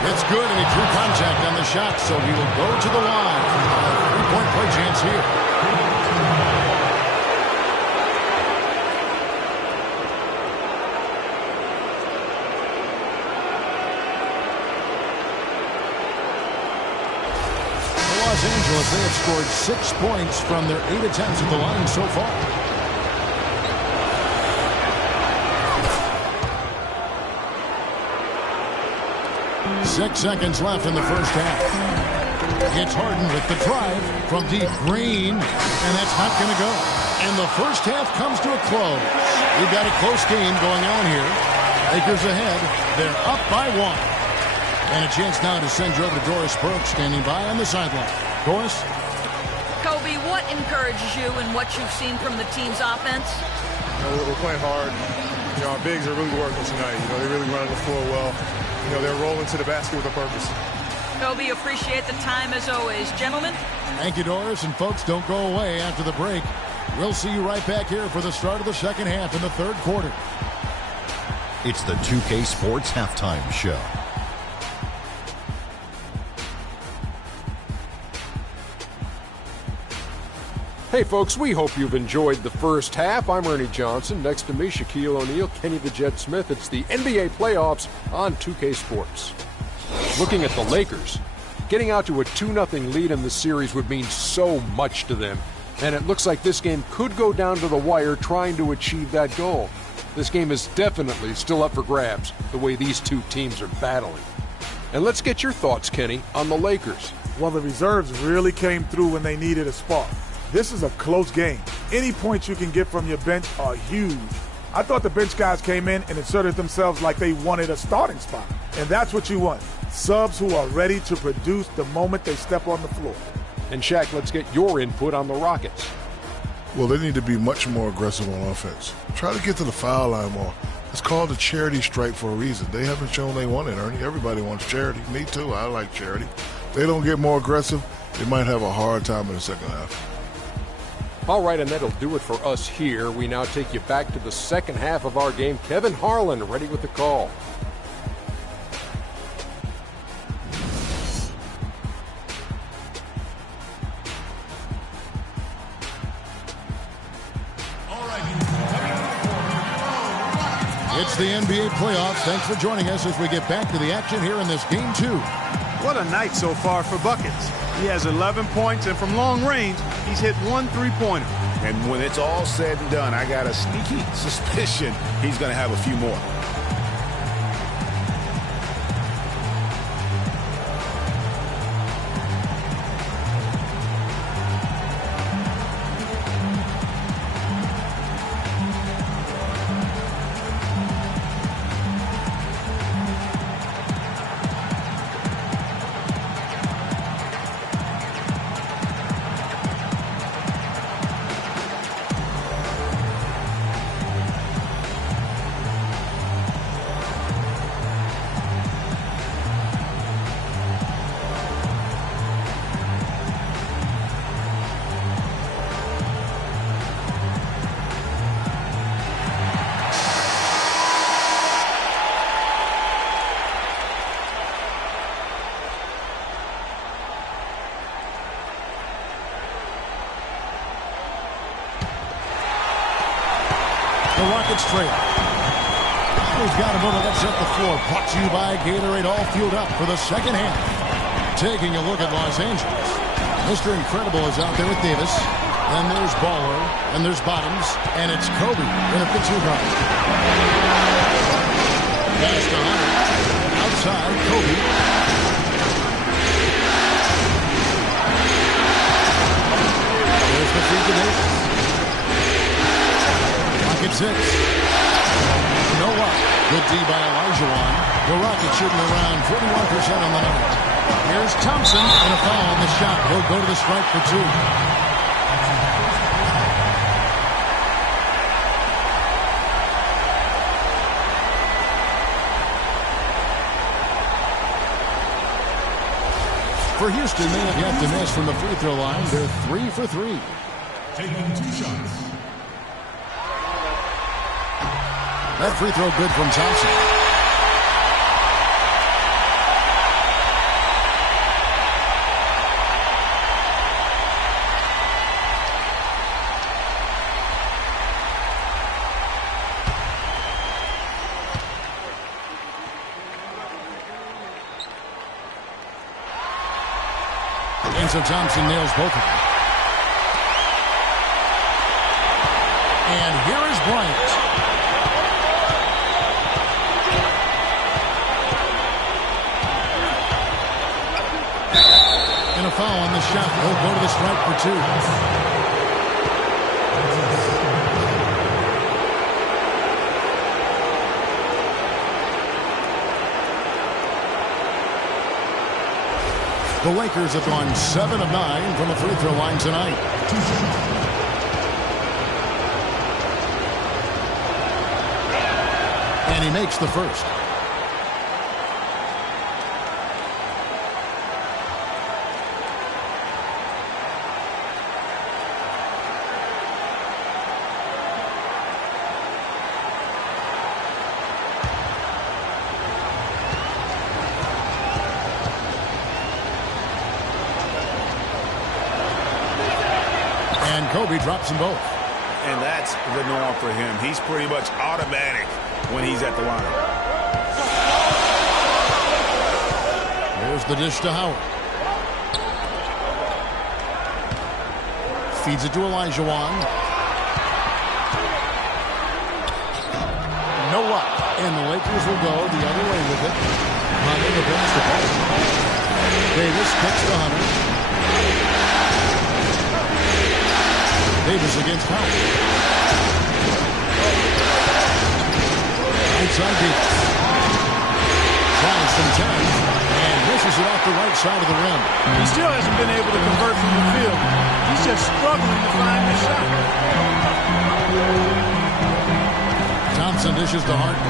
It's good, and he drew contact on the shot, so he will go to the line. A 3-point play chance here. Angeles, they have scored 6 points from their 8 attempts at the line so far. Six seconds left in the first half. It's Harden with the drive from deep. Green, and that's not going to go. And the first half comes to a close. We've got a close game going on here. Lakers ahead. They're up by 1. And a chance now to send you over to Doris Burke, standing by on the sideline. Doris? Kobe, what encourages you in what you've seen from the team's offense? We're playing hard. Our bigs are really working tonight. They're really running the floor well. They're rolling to the basket with a purpose. Kobe, appreciate the time as always. Gentlemen? Thank you, Doris. And folks, don't go away after the break. We'll see you right back here for the start of the second half in the third quarter. It's the 2K Sports Halftime Show. Hey folks, we hope you've enjoyed the first half. I'm Ernie Johnson. Next to me, Shaquille O'Neal, Kenny the Jet Smith. It's the NBA playoffs on 2K Sports. Looking at the Lakers, getting out to a 2-0 lead in the series would mean so much to them. And it looks like this game could go down to the wire trying to achieve that goal. This game is definitely still up for grabs, the way these two teams are battling. And let's get your thoughts, Kenny, on the Lakers. Well, the reserves really came through when they needed a spark. This is a close game. Any points you can get from your bench are huge. I thought the bench guys came in and inserted themselves like they wanted a starting spot. And that's what you want. Subs who are ready to produce the moment they step on the floor. And Shaq, let's get your input on the Rockets. Well, they need to be much more aggressive on offense. Try to get to the foul line more. It's called a charity strike for a reason. They haven't shown they want it, Ernie. Everybody wants charity. Me too. I like charity. If they don't get more aggressive, they might have a hard time in the second half. All right, and that'll do it for us here. We now take you back to the second half of our game. Kevin Harlan ready with the call. It's the NBA playoffs. Thanks for joining us as we get back to the action here in this game 2. What a night so far for buckets. He has 11 points, and from long range, he's hit 1 3-pointer. And when it's all said and done, I got a sneaky suspicion he's going to have a few more. The Rockets trail. Who's got him over? Let's set the floor. Brought to you by Gatorade, all fueled up for the second half. Taking a look at Los Angeles. Mr. Incredible is out there with Davis. Then there's Baller. And there's Bottoms. And it's Kobe in a 2 guard. Pass to Hunter. Outside, Kobe. There's the feed to Davis. Rockets 6. You know what? Good D by Elijah. The Rockets shooting around 41% on the night. Here's Thompson and a foul on the shot. He'll go to the strike for 2. For Houston, they have yet to miss from the free throw line. They're 3 for 3. Taking 2 shots. That free throw good from Thompson. And so Thompson nails both of them. And here is Bryant. And a foul on the shot. He'll go to the strike for 2. The Lakers have gone 7 of 9 from the free throw line tonight. And he makes the first. And Kobe drops them both. And that's the norm for him. He's pretty much automatic when he's at the line. There's the dish to Howard. Feeds it to Olajuwon. No luck. And the Lakers will go the other way with it. Hunter defends the ball. Davis kicks to Hunter. Davis against Howard. Outside Davis. Tries some time. And misses it off the right side of the rim. He still hasn't been able to convert from the field. He's just struggling to find the shot. Thompson dishes to Harden.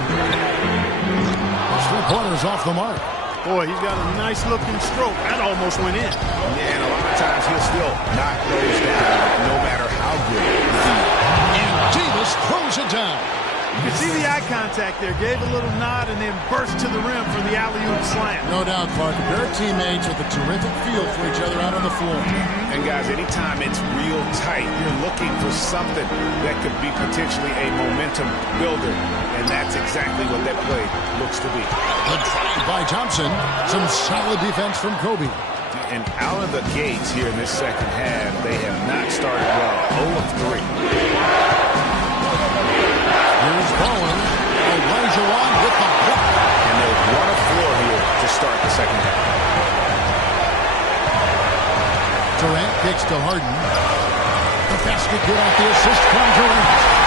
His 3-pointers off the mark. Boy, he's got a nice looking stroke. That almost went in. Yeah, and a lot of times he'll still knock those down no matter how good the team is. And Davis throws it down. You can see the eye contact there. Gave a little nod and then burst to the rim for the alley-oop slam. No doubt, Clark. A pair of teammates with a terrific feel for each other out on the floor. And guys, anytime it's real tight, you're looking for something that could be potentially a momentum builder. And that's exactly what that play looks to be. The drive by Thompson. Some solid defense from Kobe. And out of the gates here in this second half, they have not started well. 0 of 3. Here's Bowen. Olajuwon with the block. And they've 1 of 4 here to start the second half. Durant kicks to Harden. The basket good off the assist from Durant.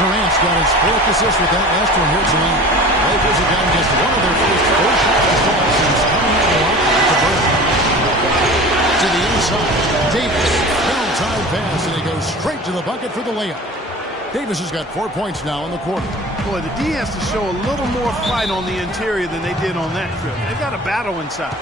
Durant's got his 4th assist with that last one here tonight. Lakers have gotten just one of their first 4 shots fall since coming out at the break. To the inside. Davis. Foul-time pass, and he goes straight to the bucket for the layup. Davis has got 4 points now in the quarter. Boy, the D has to show a little more fight on the interior than they did on that trip. They've got a battle inside.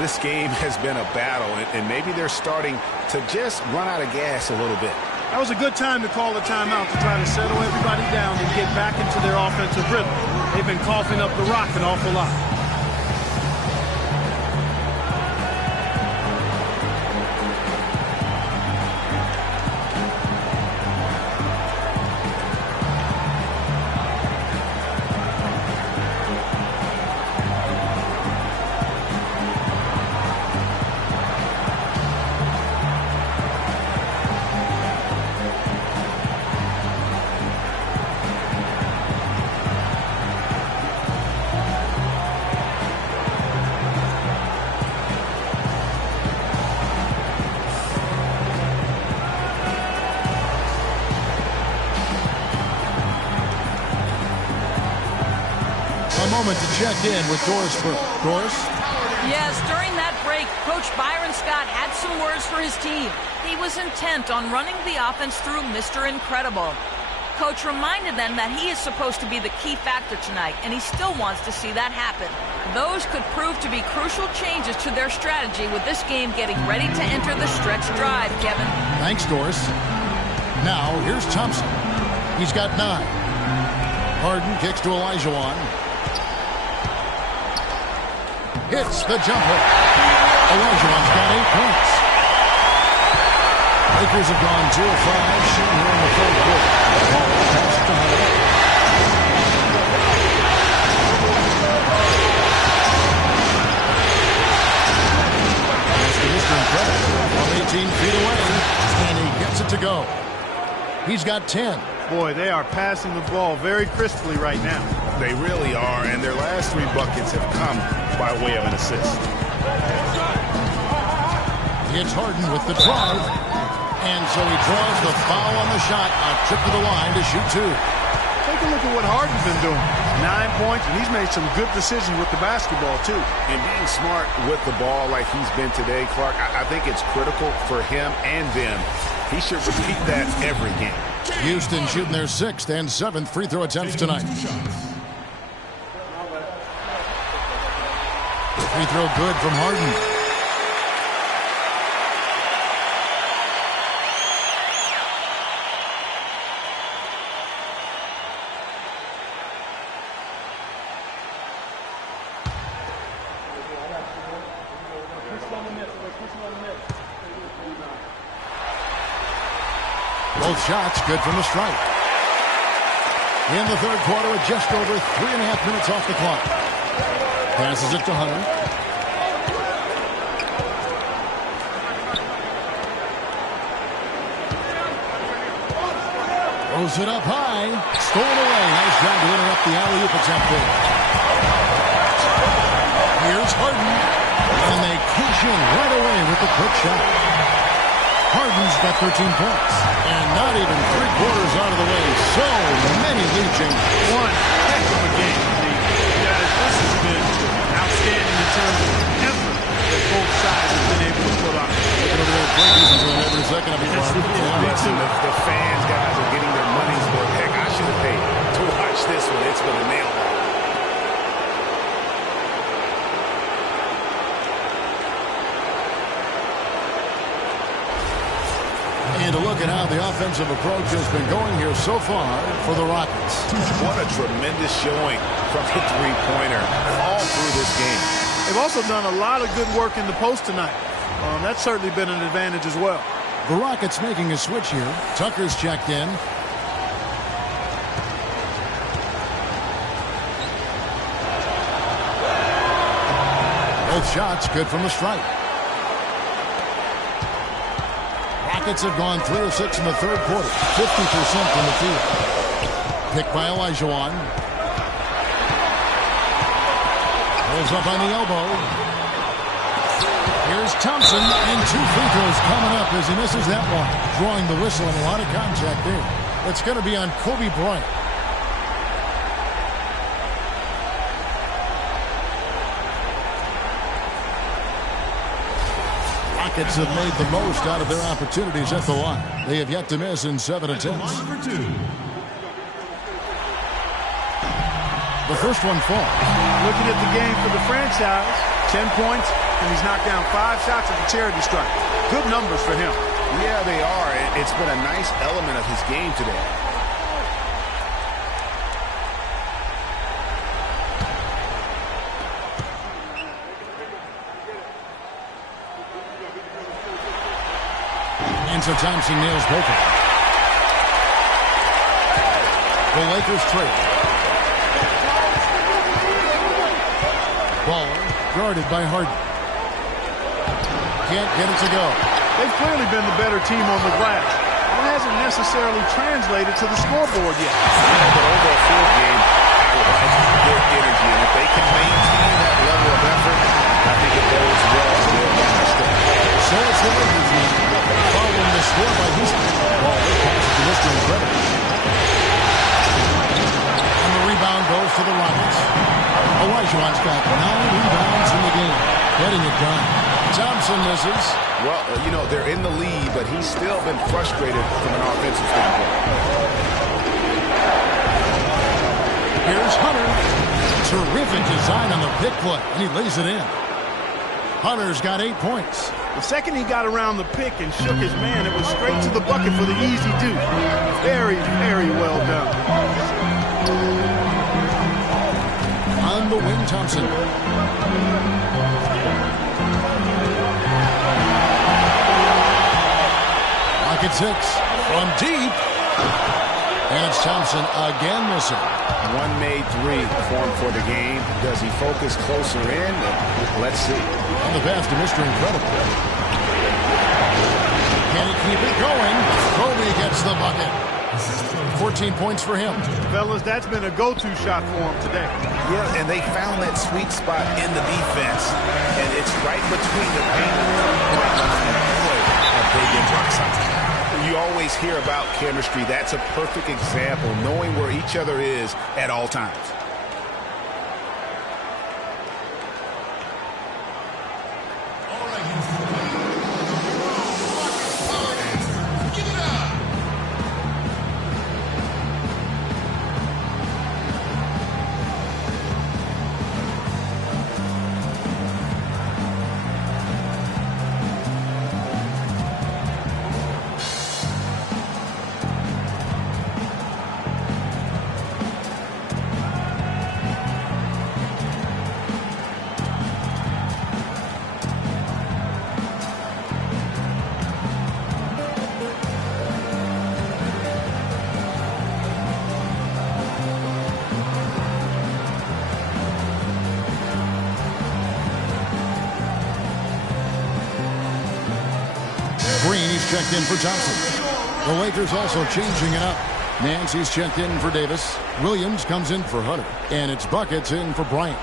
This game has been a battle, and maybe they're starting to just run out of gas a little bit. That was a good time to call a timeout to try to settle everybody down and get back into their offensive rhythm. They've been coughing up the rock an awful lot. Moment to check in with Doris Burke. Doris? Yes, during that break, Coach Byron Scott had some words for his team. He was intent on running the offense through Mr. Incredible. Coach reminded them that he is supposed to be the key factor tonight, and he still wants to see that happen. Those could prove to be crucial changes to their strategy with this game getting ready to enter the stretch drive, Kevin. Thanks, Doris. Now, here's Thompson. He's got 9. Harden kicks to Olajuwon. Hits the jumper. Olajuwon's got 8 points. Lakers have gone 2 of 5 shooting here in the 4th quarter. Ball passed to Hunter. That's the Mr. Incredible. got 10. Boy, they are passing the ball very crisply right now. They really are, and their last 3 buckets have come by way of an assist. It's Harden with the drive. And so he draws the foul on the shot. A trip to the line to shoot 2. Take a look at what Harden's been doing. 9 points, and he's made some good decisions with the basketball, too. And being smart with the ball like he's been today, Clark, I think it's critical for him and them. He should repeat that every game. Houston shooting their 6th and 7th free throw attempts tonight. Free throw good from Harden. Both shots good from the stripe. In the third quarter with just over 3.5 minutes off the clock. Passes it to Hunter. Throws it up high. Stolen away. Nice job to interrupt the alley-oop attempt there. Here's Harden. And they cash in right away with the quick shot. Harden's got 13 points. And not even 3/4 out of the way. So many reaching. One heck of a game. Guys, this has been outstanding in terms of effort that both sides have been able to put on. Looking over there, Brady's enjoying every second of it. Listen, the fans, guys, are getting their money's worth. Heck, I should have paid to watch this one. It's been a nail. And to look at how the offensive approach has been going here so far for the Rockets. What a tremendous showing from the three-pointer all through this game. They've also done a lot of good work in the post tonight. That's certainly been an advantage as well. The Rockets making a switch here. Tucker's checked in. Both shots good from the stripe. Rockets have gone 3 of 6 in the third quarter. 50% from the field. Picked by Olajuwon. Rolls up on the elbow. Here's Thompson, and 2 free throws coming up as he misses that one. Drawing the whistle and a lot of contact there. That's going to be on Kobe Bryant. Rockets have made the most out of their opportunities at the line. They have yet to miss in 7 attempts. The first one falls. Looking at the game for the franchise, 10 points, and he's knocked down 5 shots at the charity stripe. Good numbers for him. Yeah, they are. It's been a nice element of his game today. And so Thompson nails both of them. The Lakers trade. Ball guarded by Harden. Can't get it to go. They've clearly been the better team on the glass. It hasn't necessarily translated to the scoreboard yet. Yeah, but over a full game, provides good energy. And if they can maintain that level of effort, I think it bodes well for their last. So it's the Lakers team following the score by Houston. Ball passes to Mr. Incredible. And the rebound goes to the Rockets. Olajuwon's got 9 rebounds in the game. Getting it done. Thompson misses. Well, you know, they're in the lead, but he's still been frustrated from an offensive standpoint. Here's Hunter. Terrific design on the pick play, and he lays it in. Hunter's got 8 points. The second he got around the pick and shook his man, it was straight to the bucket for the easy deuce. Very, very well done. On the wing, Thompson. Rocket 6 from deep. And it's Thompson again missing. One made 3 for the game. Does he focus closer in? Let's see. On the pass to Mr. Incredible. Can he keep it going? Kobe gets the bucket. 14 points for him. Fellas, that's been a go-to shot for him today. Yeah, and they found that sweet spot in the defense, and it's right between the paint and the point line. Boy, have they been rock solid. You always hear about chemistry. That's a perfect example, knowing where each other is at all times. Checked in for Johnson. The Lakers also changing it up. Nancy's checked in for Davis. Williams comes in for Hunter. And it's Buckets in for Bryant.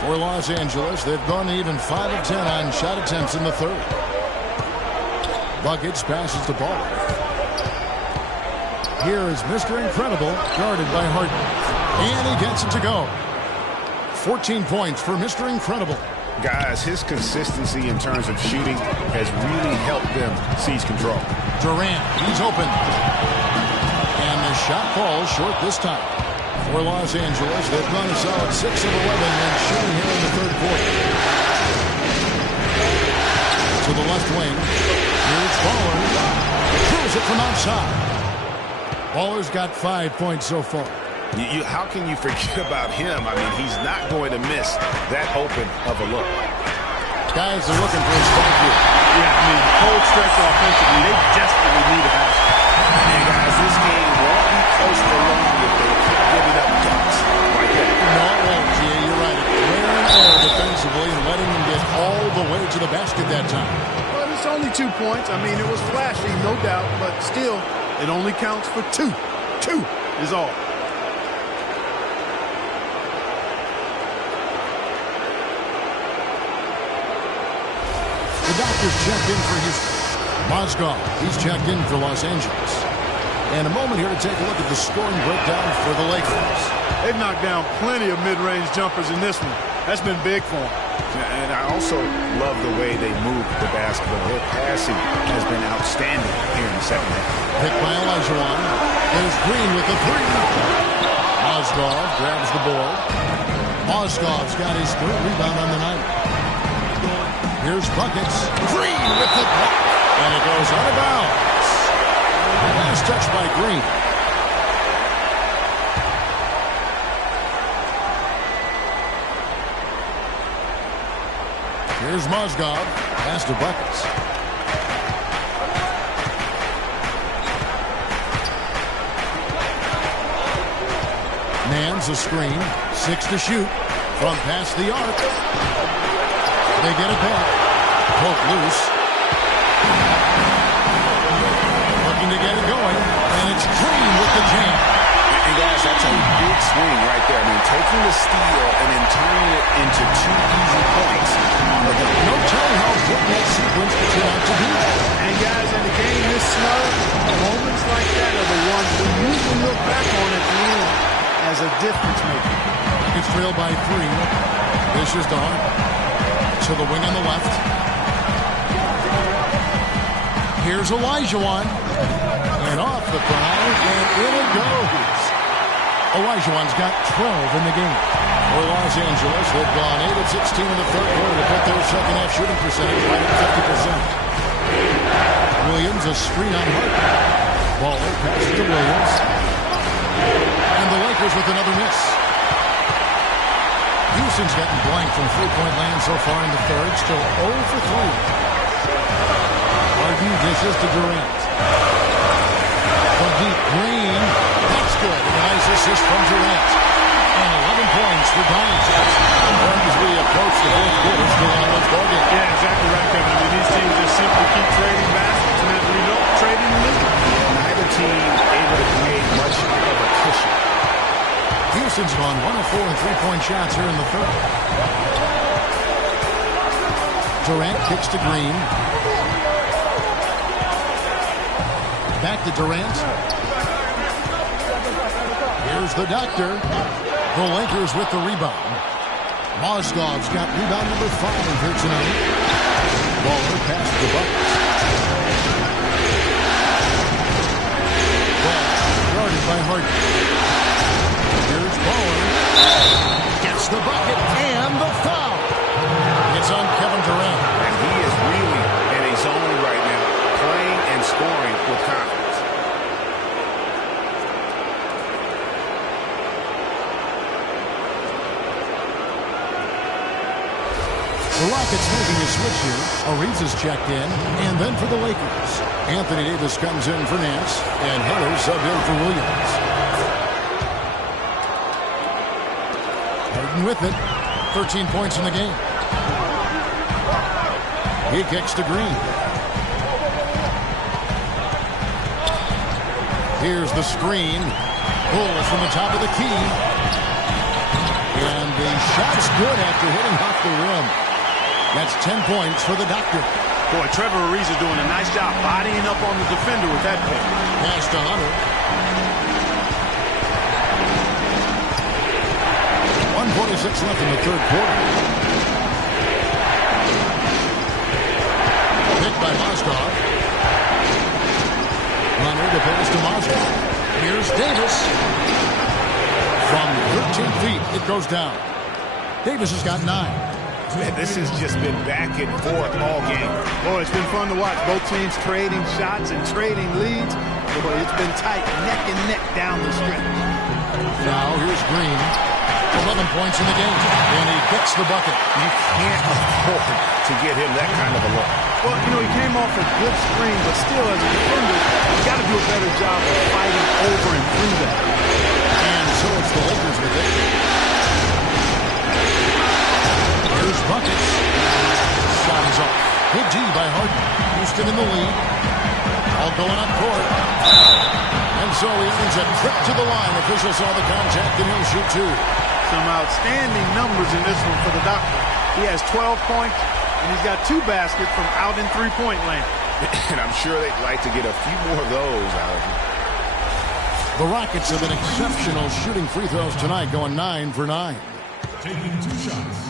For Los Angeles, they've gone even 5 of 10 on shot attempts in the third. Buckets passes the ball. Here is Mr. Incredible, guarded by Harden. And he gets it to go. 14 points for Mr. Incredible. Guys, his consistency in terms of shooting has really helped them seize control. Durant, he's open. And the shot falls short this time. For Los Angeles, they've gone a solid 6 of 11 when shooting here in the third quarter. To the left wing. Here's Baller. Throws it from outside. Baller's got 5 points so far. How can you forget about him? I mean, he's not going to miss that open of a look. Guys are looking for a start here. Yeah, I mean, cold stretch offensively, they desperately need a basket. And guys, this game won't be close for long if they keep giving up dunks like that. No, it won't. Yeah, you're right. It's wear and tear defensively and letting them get all the way to the basket that time. Well, it's only 2 points. I mean, it was flashy, no doubt, but still, it only counts for 2. 2 is all. The doctor's checked in for Houston. Mozgov, he's checked in for Los Angeles. And a moment here to take a look at the scoring breakdown for the Lakers. They've knocked down plenty of mid-range jumpers in this one. That's been big for them. And I also love the way they move the basketball. Their passing has been outstanding here in the second half. Picked by Olajuwon. There's Green with the three. Mozgov grabs the board. Mozgov's got his third rebound on the night. Here's Buckets. Green with the block. And it goes out of bounds. Last touch by Green. Here's Mozgov. Pass to Buckets. Man's a screen. 6 to shoot. From past the arc. They get it back. Poke loose. Looking to get it going. And it's Green with the jam. And guys, that's a big swing right there. I mean, taking the steal and then turning it into 2 easy points. No telling how good that sequence will turn out to be. And guys, in a game this slow, moments like that are the ones we usually look back on at the end as a difference maker. It's trailed by 3. This is Don. To the wing on the left. Here's Olajuwon. And off the ground, and in it goes. Olajuwon's got 12 in the game. For Los Angeles, they've gone 8 of 16 in the third quarter to put their second half shooting percentage right at 50%. Williams, a screen on Harden. Baller passes to Williams. And the Lakers with another miss. Houston's gotten blank from three-point land so far in the third. Still 0 for 3. Harden dishes to Durant. From deep, Green. That's good. A nice assist from Durant. And 11 points for Giants. As we approach the fourth quarter, still on this ball game. Yeah, exactly right, Kevin. I mean, these teams just simply keep trading baskets, and as a result, trading the lead. Neither team able to create much of a cushion. Houston's gone 1 of 4 in three-point shots here in the third. Durant kicks to Green. Back to Durant. Here's the doctor. The Lakers with the rebound. Mozgov's got rebound number 5 here tonight. Baller past the buckets. Ball guarded by Harden. Here's Baller. Gets the bucket and the foul. It's on Kevin Durant. And he is really in a zone right now, playing and scoring with confidence. The Rockets making a switch here. Ariza's checked in, and then for the Lakers. Anthony Davis comes in for Nance, and Hunter subbed in for Williams. Harden with it. 13 points in the game. He kicks to Green. Here's the screen. Bull from the top of the key. And the shot's good after hitting off the rim. That's 10 points for the doctor. Boy, Trevor Ariza doing a nice job bodying up on the defender with that pick. Pass to Hunter. 1:46 left in the third quarter. Picked by Mozgov. Hunter to pass to Mozgov. Here's Davis. From 13 feet, it goes down. Davis has got 9. Man, this has just been back and forth all game. Boy, it's been fun to watch. Both teams trading shots and trading leads. Boy, it's been tight, neck and neck down the stretch. Now here's Green. 11 points in the game. And he kicks the bucket. You can't afford to get him that kind of a look. Well, you know, he came off a good screen, but still, as a defender, you got to do a better job of fighting over and through that. And so it's the Lakers with it. Here's buckets. Shot is off. Good D by Harden. Houston in the lead. All going up court. And so he earns a trip to the line. Official saw the contact and he'll shoot 2. Some outstanding numbers in this one for the doctor. He has 12 points, and he's got 2 baskets from out in three-point land. And I'm sure they'd like to get a few more of those out of him. The Rockets have been exceptional shooting free throws tonight, going 9 for 9. Taking 2 shots.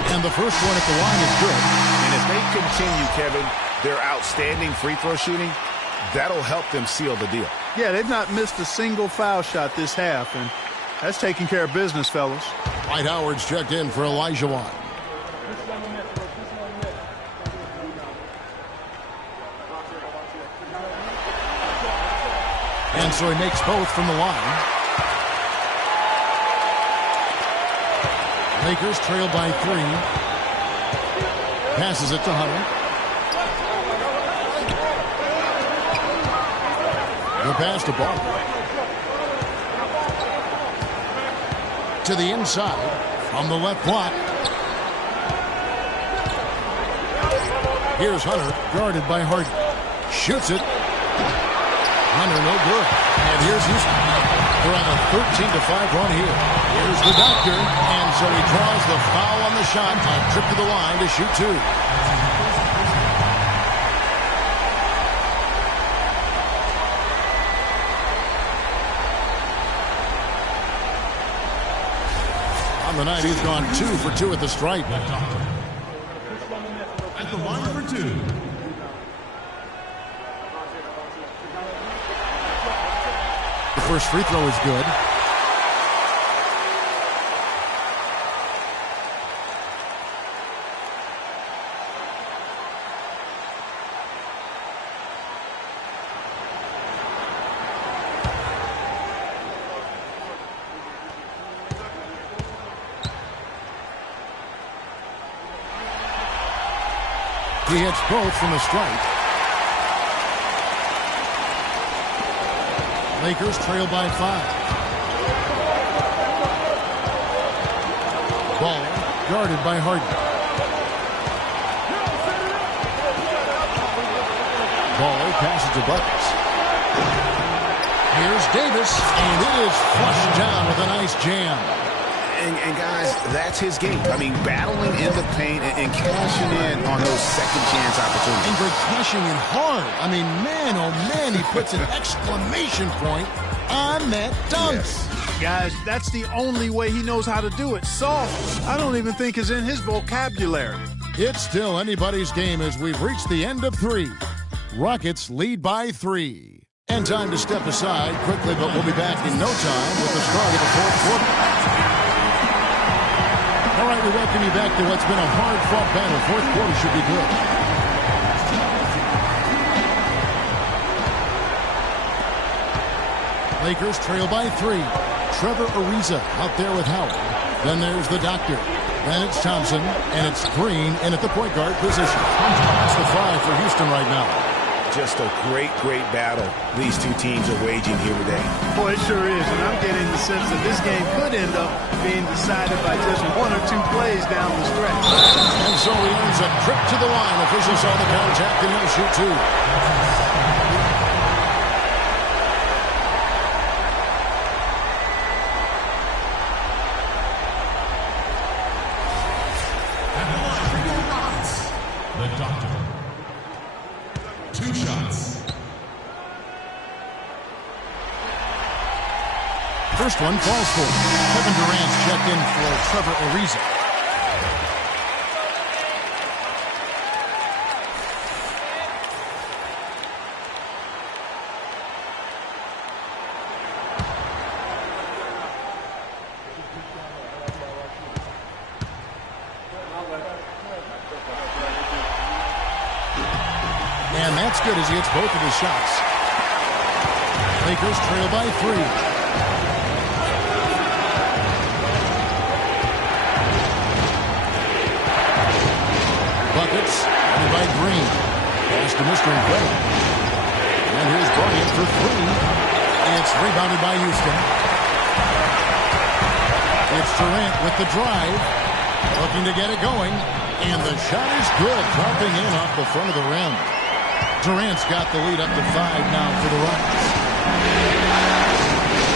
And the first one at the line is good. And if they continue, Kevin, their outstanding free throw shooting, that'll help them seal the deal. Yeah, they've not missed a single foul shot this half, and that's taking care of business, fellas. Dwight Howard's checked in for Elijah Wan. And so he makes both from the line. Lakers trail by 3. Passes it to Hunter. The pass to Ball. To the inside from the left block. Here's Hunter, guarded by Harden. Shoots it. Hunter, no good. And here's Houston. They're on a 13-5 run here. Here's the doctor. And so he draws the foul on the shot. A trip to the line to shoot 2. On the night, he's gone 2 for 2 at the stripe. At the line for 2. The first free throw is good. He hits both from the stripe. Lakers trail by 5. Ball guarded by Harden. Ball passes to Buckets. Here's Davis, and it is flushed down with a nice jam. And guys, that's his game. I mean, battling in the paint and cashing in on those second chance opportunities. And Greg, cashing in hard. I mean, man, oh man, he puts an exclamation point on that dunk. Yes. Guys, that's the only way he knows how to do it. Soft, I don't even think is in his vocabulary. It's still anybody's game as we've reached the end of 3. Rockets lead by 3. And time to step aside quickly, but we'll be back in no time with the start of the 4th quarter. All right, we welcome you back to what's been a hard-fought battle. 4th quarter should be good. Lakers trail by 3. Trevor Ariza out there with Howard. Then there's the doctor. Then it's Thompson, and it's Green in at the point guard position. That's the 5 for Houston right now. Just a great battle these two teams are waging here today. Boy, it sure is, and I'm getting the sense that this game could end up being decided by just 1 or 2 plays down the stretch. And so he earns a trip to the line. Officials saw the contact, and he'll shoot 2. The doctor. 2 shots. First one falls for Kevin Durant's checked in for Trevor Ariza. And that's good as he hits both of his shots. Lakers trail by 3. Buckets, and by Green. Pass to Mr. Incredible. And here's Bryant for 3. It's rebounded by Houston. It's Durant with the drive. Looking to get it going. And the shot is good. Dropping in off the front of the rim. Durant's got the lead up to 5 now for the Rockets.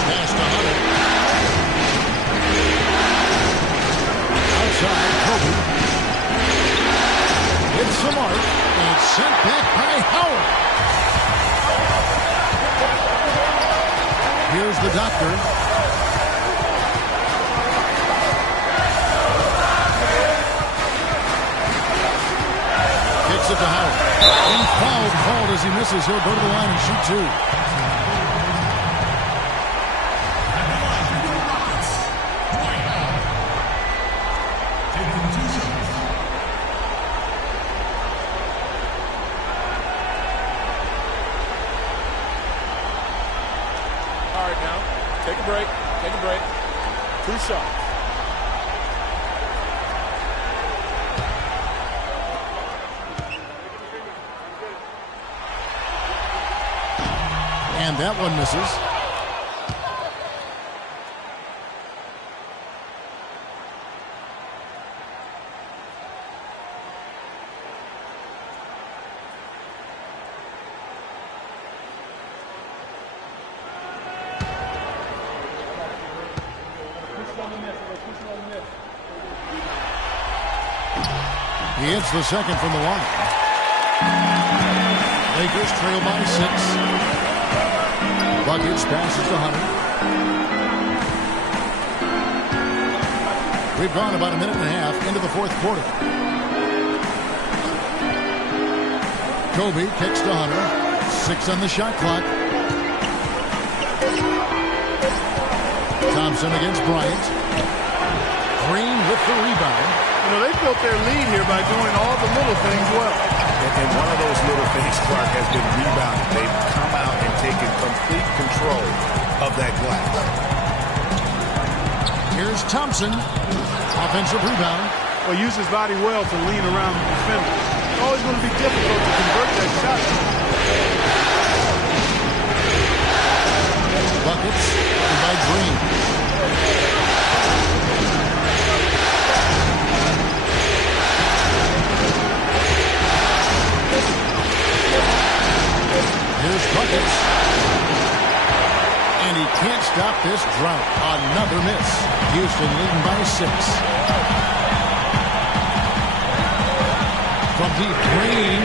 Pass to Hunter. Outside, Kobe. Hits the mark, and it's sent back by Howard. Here's the doctor. Gets it to Howard. And foul called as he misses. He'll go to the line and shoot 2. All right, now, take a break. 2 shots. And that one misses. He hits the second from the line. Lakers trail by 6. Buckets passes to Hunter. We've gone about a minute and a half into the 4th quarter. Kobe kicks to Hunter. 6 on the shot clock. Thompson against Bryant. Green with the rebound. You know, they built their lead here by doing all the little things well. And one of those little things, Clark, has been rebounding. They've come out and taken complete control of that glass. Here's Thompson. Offensive rebound. Well, use his body well to lean around the defender. It's always going to be difficult to convert that shot. Buckets by Green. Here's Buckets. And he can't stop this drought. Another miss. Houston leading by 6. From deep, Green.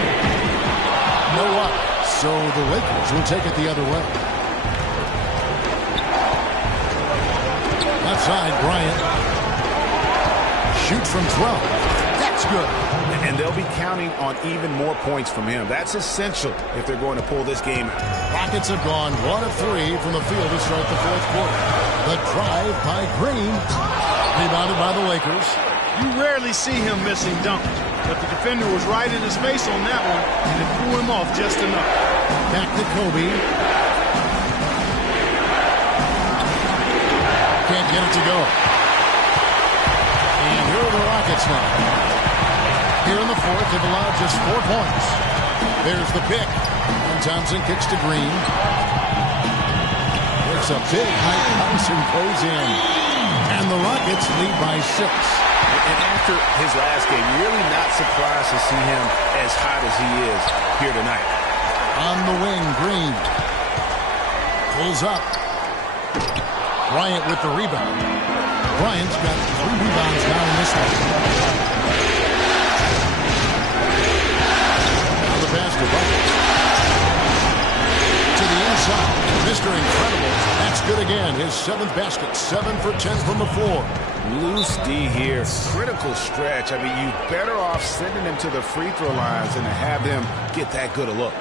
No up. So the Lakers will take it the other way. Left side, Bryant. Shoots from 12. That's good. And they'll be counting on even more points from him. That's essential if they're going to pull this game out. Rockets have gone 1 of 3 from the field to start the fourth quarter. The drive by Green. Rebounded by the Lakers. You rarely see him missing dunks, but the defender was right in his face on that one, and it threw him off just enough. Back to Kobe. Can't get it to go. And here are the Rockets now. Here in the fourth, they've allowed just 4 points. There's the pick. And Thompson kicks to Green. It's a big height bounce and goes in. And the Rockets lead by 6. And after his last game, really not surprised to see him as hot as he is here tonight. On the wing, Green. Pulls up. Bryant with the rebound. Bryant's got 3 rebounds now in this one. Now the pass to Buckets. To the inside. Mr. Incredible. That's good again. His 7th basket. 7 for 10 from the floor. Loose D here. Critical stretch. I mean, you better off sending him to the free throw lines than to have him get that good a look.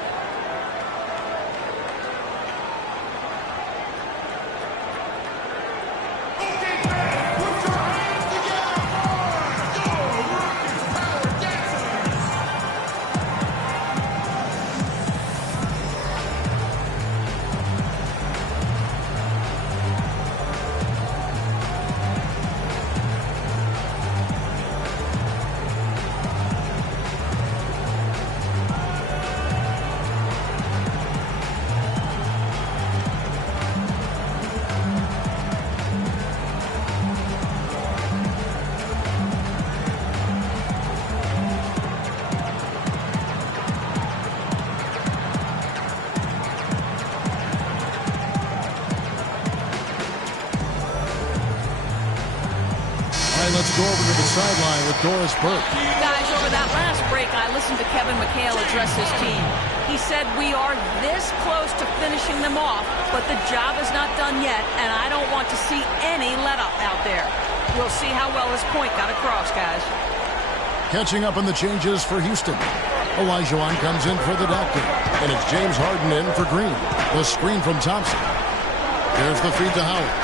Let's go over to the sideline with Doris Burke. Guys, over that last break, I listened to Kevin McHale address his team. He said, we are this close to finishing them off, but the job is not done yet, and I don't want to see any let-up out there. We'll see how well his point got across, guys. Catching up on the changes for Houston. Olajuwon comes in for the doctor, and it's James Harden in for Green. The screen from Thompson. There's the feed to Howard.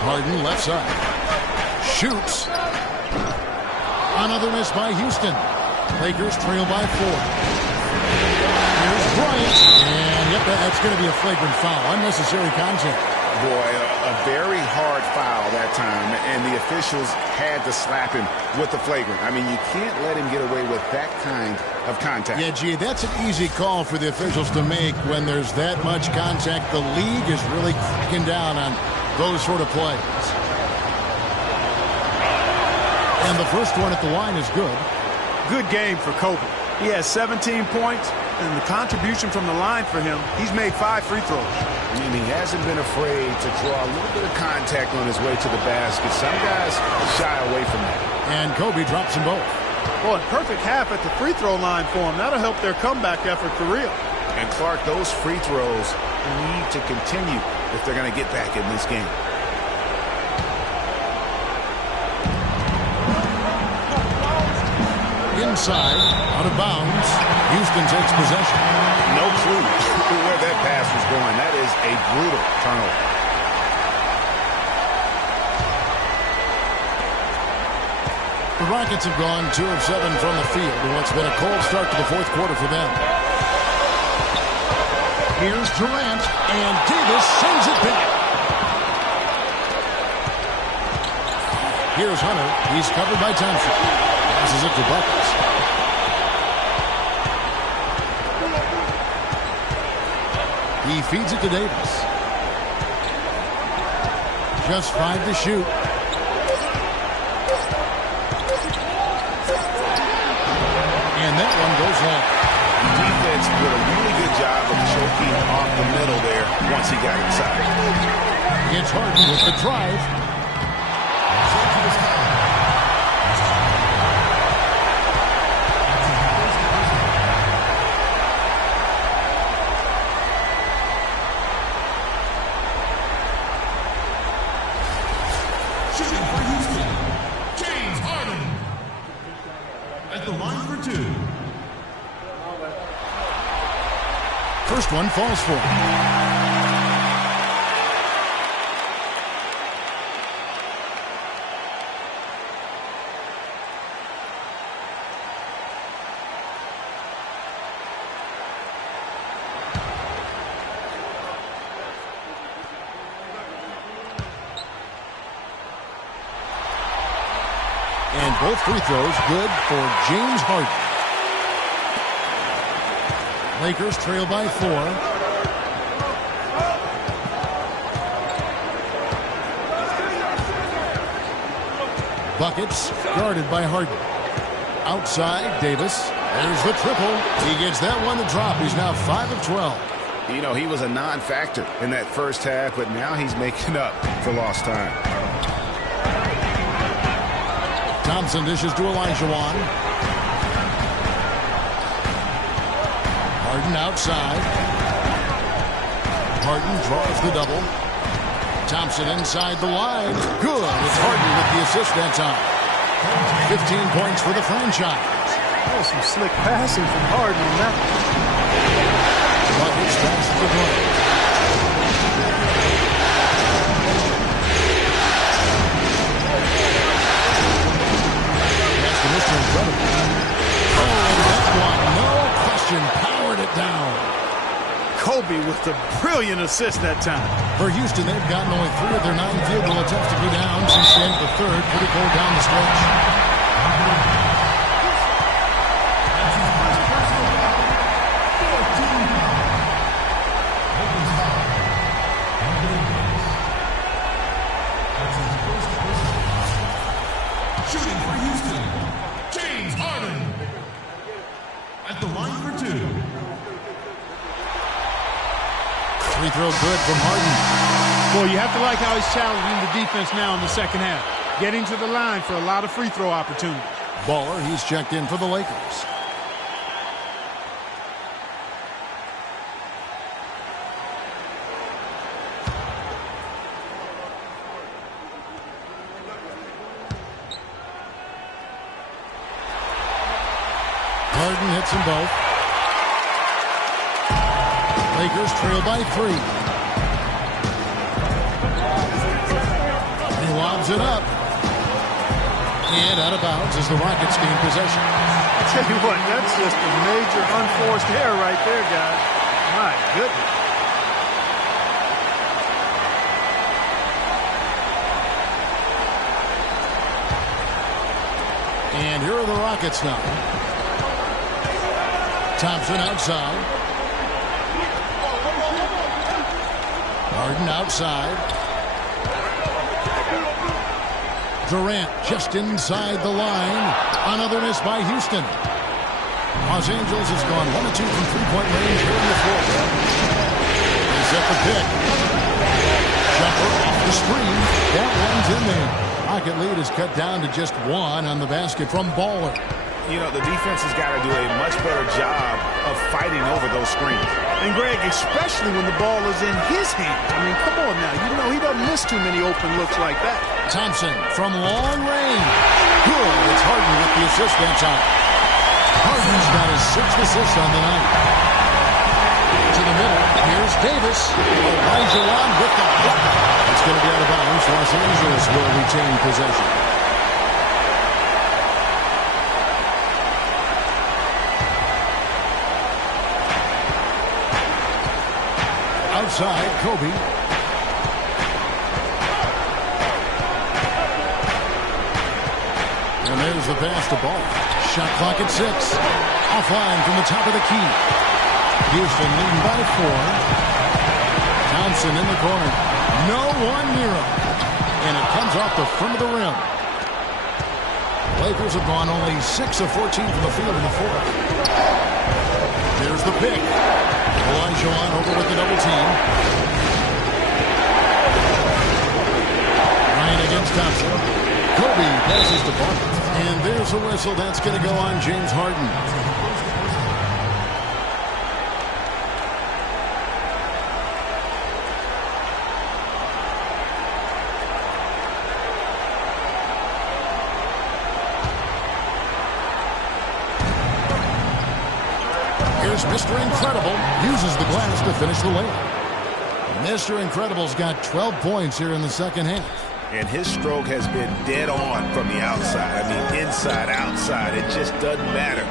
Harden left side. Shoots. Another miss by Houston. Lakers trail by 4. Here's Bryant. And yep, that's going to be a flagrant foul. Unnecessary contact. Boy, a very hard foul that time, and the officials had to slap him with the flagrant. I mean, you can't let him get away with that kind of contact. Yeah, gee, that's an easy call for the officials to make when there's that much contact. The league is really cracking down on those sort of plays. And the first one at the line is good. Good game for Kobe. He has 17 points, and the contribution from the line for him, he's made 5 free throws. And he hasn't been afraid to draw a little bit of contact on his way to the basket. Some guys shy away from that. And Kobe drops them both. Boy, perfect half at the free throw line for him. That'll help their comeback effort for real. And Clark, those free throws need to continue if they're going to get back in this game. Inside, out of bounds. Houston takes possession. No clue where that pass was going. That is a brutal turnover. The Rockets have gone 2 of 7 from the field in what's been a cold start to the fourth quarter for them. Here's Durant, and Davis sends it back. Here's Hunter. He's covered by Thompson. Passes it to Buckets. He feeds it to Davis. Just 5 to shoot. And that one goes long. Defense did a really good job of choking off the middle there once he got inside. It's Harden with the drive. Shooting for Houston, James Harden. At the line for 2. First one falls for him. And both free throws good for James Harden. Lakers trail by 4. Buckets guarded by Harden. Outside, Davis. There's the triple. He gets that one to drop. He's now 5 of 12. You know, he was a non-factor in that first half, but now he's making up for lost time. Thompson dishes to Olajuwon. Harden outside. Harden draws the double. Thompson inside the line. Good. It's Harden with the assist that time. 15 points for the franchise. That was some slick passing from Harden on that one. Buckets passes the Bryant. Mr. Incredible. Oh, and that one, no question, powered it down. Kobe with the brilliant assist that time. For Houston, they've gotten only 3 of their 9 field goal attempts to go down since the end of the third. Pretty cold down the stretch. Shooting for Houston, James Harden. At the line for 2. Free throw good from Harden. Well, you have to like how he's challenging the defense now in the second half. Getting to the line for a lot of free throw opportunities. Baller, he's checked in for the Lakers. Harden hits them both. Lakers trail by 3. He lobs it up. And out of bounds as the Rockets gain possession. I tell you what, that's just a major unforced error right there, guys. My goodness. And here are the Rockets now. Thompson outside. Harden outside. Durant just inside the line. Another miss by Houston. Los Angeles has gone 1 of 2 from three-point range here in the fourth. They set the pick. Jumper off the screen. That one's in there. Rocket lead is cut down to just 1 on the basket from Baller. You know, the defense has got to do a much better job of fighting over those screens. And, Greg, especially when the ball is in his hands. I mean, come on now. You know he doesn't miss too many open looks like that. Thompson from long range. Good. It's Harden with the assist that time. Harden's got his 6th assist on the night. To the middle. Here's Davis. Olajuwon with the block. It's going to be out of bounds. Los Angeles will retain possession. Outside, Kobe. And there's the pass to Ball. Shot clock at 6. Offline from the top of the key. Houston leading by 4. Thompson in the corner. No one near him. And it comes off the front of the rim. Lakers have gone only 6 of 14 from the field in the fourth. There's the pick. Olajuwon over with the double team. Ryan against Thompson. Kobe passes the ball. And there's a whistle. That's going to go on James Harden. Here's Mr. Incredible. Uses the glass to finish the layup. Mr. Incredible's got 12 points here in the second half. And his stroke has been dead on from the outside. I mean, inside, outside. It just doesn't matter.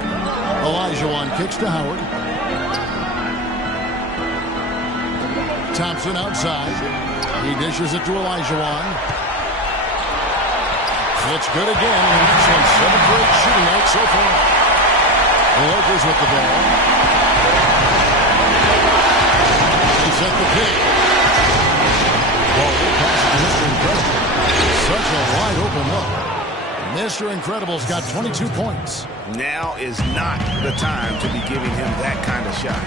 Olajuwon kicks to Howard. Thompson outside. He dishes it to Olajuwon. It's good again. He's on 7 great shooting night so far. The Lakers with the ball. He set the pick. Ball passes to Mr. Incredible. Such a wide open look. Mr. Incredible's got 22 points. Now is not the time to be giving him that kind of shot.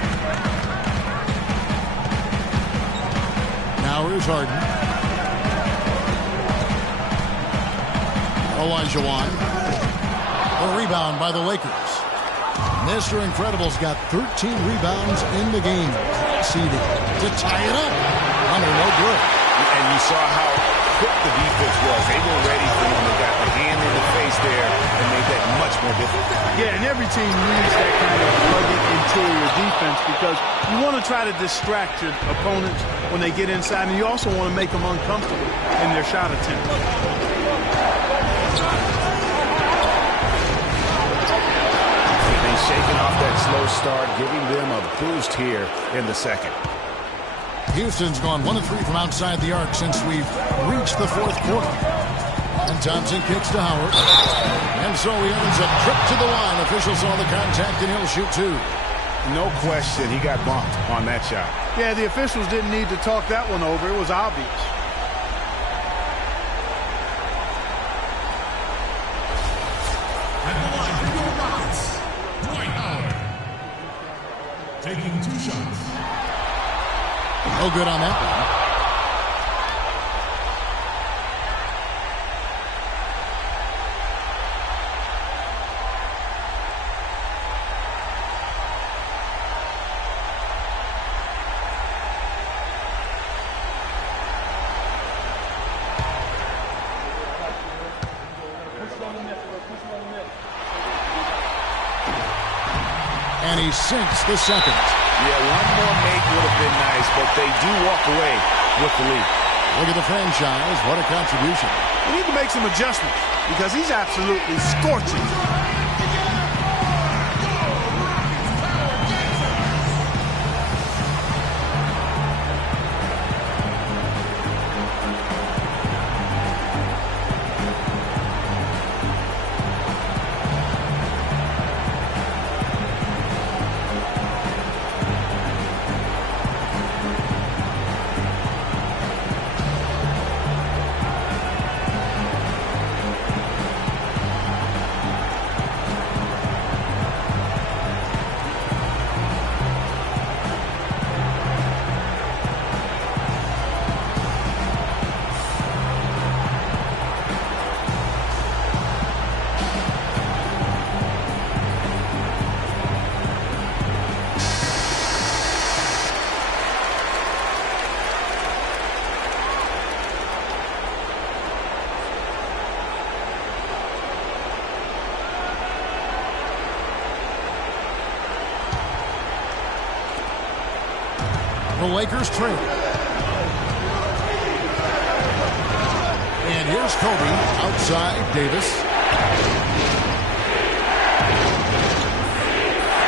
Now here's Harden. Olajuwon. A rebound by the Lakers. Mr. Incredible's got 13 rebounds in the game. Seeded to tie it up. Under no good. And you saw how quick the defense was. They were ready for him. They got the hand in the face there and made that much more difficult. Yeah, and every team needs that kind of rugged interior defense because you want to try to distract your opponents when they get inside, and you also want to make them uncomfortable in their shot attempt. Shaking off that slow start, giving them a boost here in the second. Houston's gone 1 of 3 from outside the arc since we've reached the fourth quarter. And Thompson kicks to Howard. And so he earns a trip to the line. Officials saw the contact and he'll shoot 2. No question, he got bumped on that shot. Yeah, the officials didn't need to talk that one over. It was obvious. Taking 2 shots. No good on that one. And he sinks the second. Yeah, one more make would have been nice, but they do walk away with the lead. Look at the franchise. What a contribution. We need to make some adjustments because he's absolutely scorching. The Lakers trail. And here's Kobe outside Davis.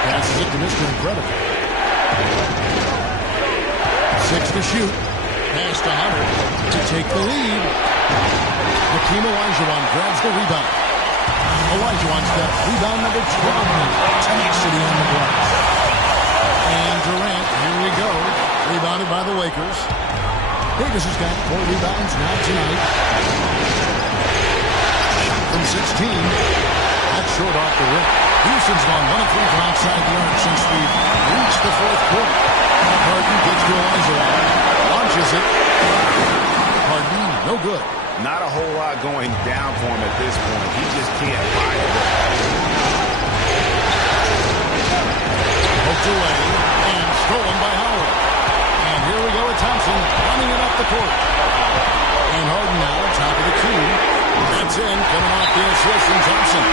Passes it to Mr. Incredible. 6 to shoot. Pass to Hunter to take the lead. Hakeem Olajuwon grabs the rebound. Olajuwon's got rebound number 12. Tenacity on the glass. And Durant, here we go. Rebounded by the Lakers. Davis has got 4 rebounds now tonight. Shot from 16. That's short off the rim. Houston's gone 1 of 3 from outside the arc since we've reached the 4th quarter. Harden gets to Elijah. Launches it. Harden, no good. Not a whole lot going down for him at this point. He just can't buy it. Poked away and stolen by Howard. And here we go with Thompson running it up the court. And Harden now top of the key. That's in, coming off the assist from Thompson.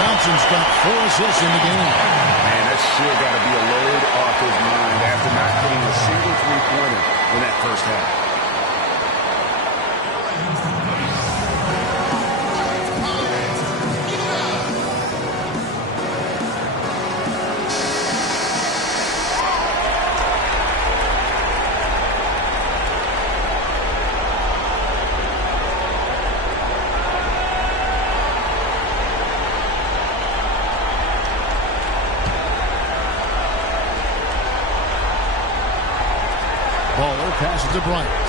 Thompson's got 4 assists in the game. Man, that's sure got to be a load off his mind after not hitting a single three-pointer in that first half. Passes to Bryant.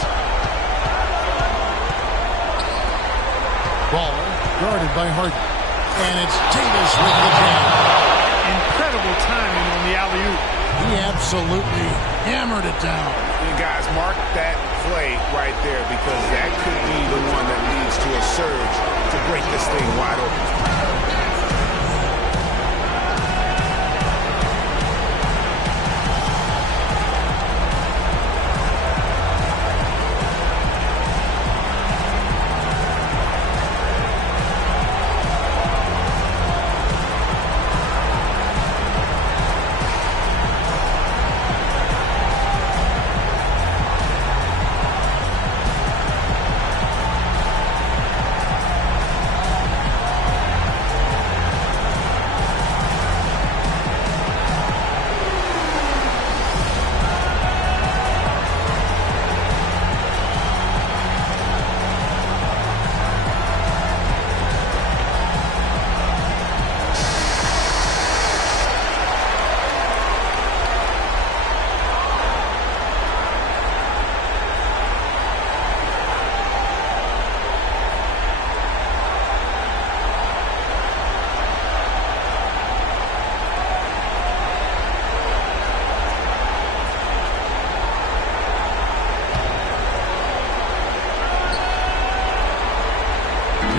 Ball guarded by Harden. And it's Davis with the jam. Incredible timing on the alley-oop. He absolutely hammered it down. You guys, mark that play right there because that could be the one that leads to a surge to break this thing wide open.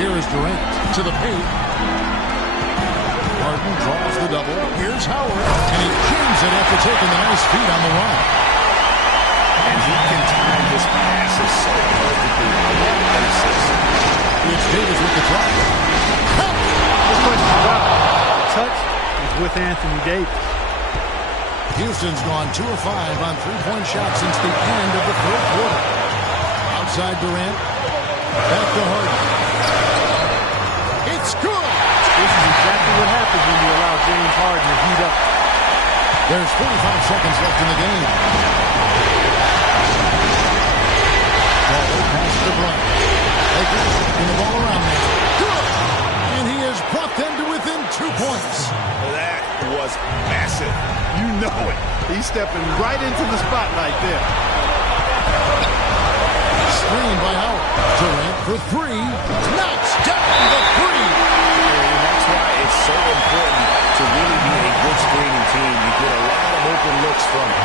Here is Durant to the paint. Harden draws the double. Here's Howard. And he jams it after taking the nice feed on the run. And he can time his passes so perfectly on that basis. It's Davis with the drop. This question's about touch is with Anthony Davis. Houston's gone 2 of 5 on three-point shots since the end of the 4th quarter. Outside Durant. Back to Harden. It's good. This is exactly what happens when you allow James Harden to heat up. There's 45 seconds left in the game. Ball pass to Bryant. Lakers in the ball around now. Good. And he has brought them to within 2 points. That was massive. You know it. He's stepping right into the spotlight there. Screen by Howard. Durant for 3. Knocks down the 3. And that's why it's so important to really be a good screening team. You get a lot of open looks from it.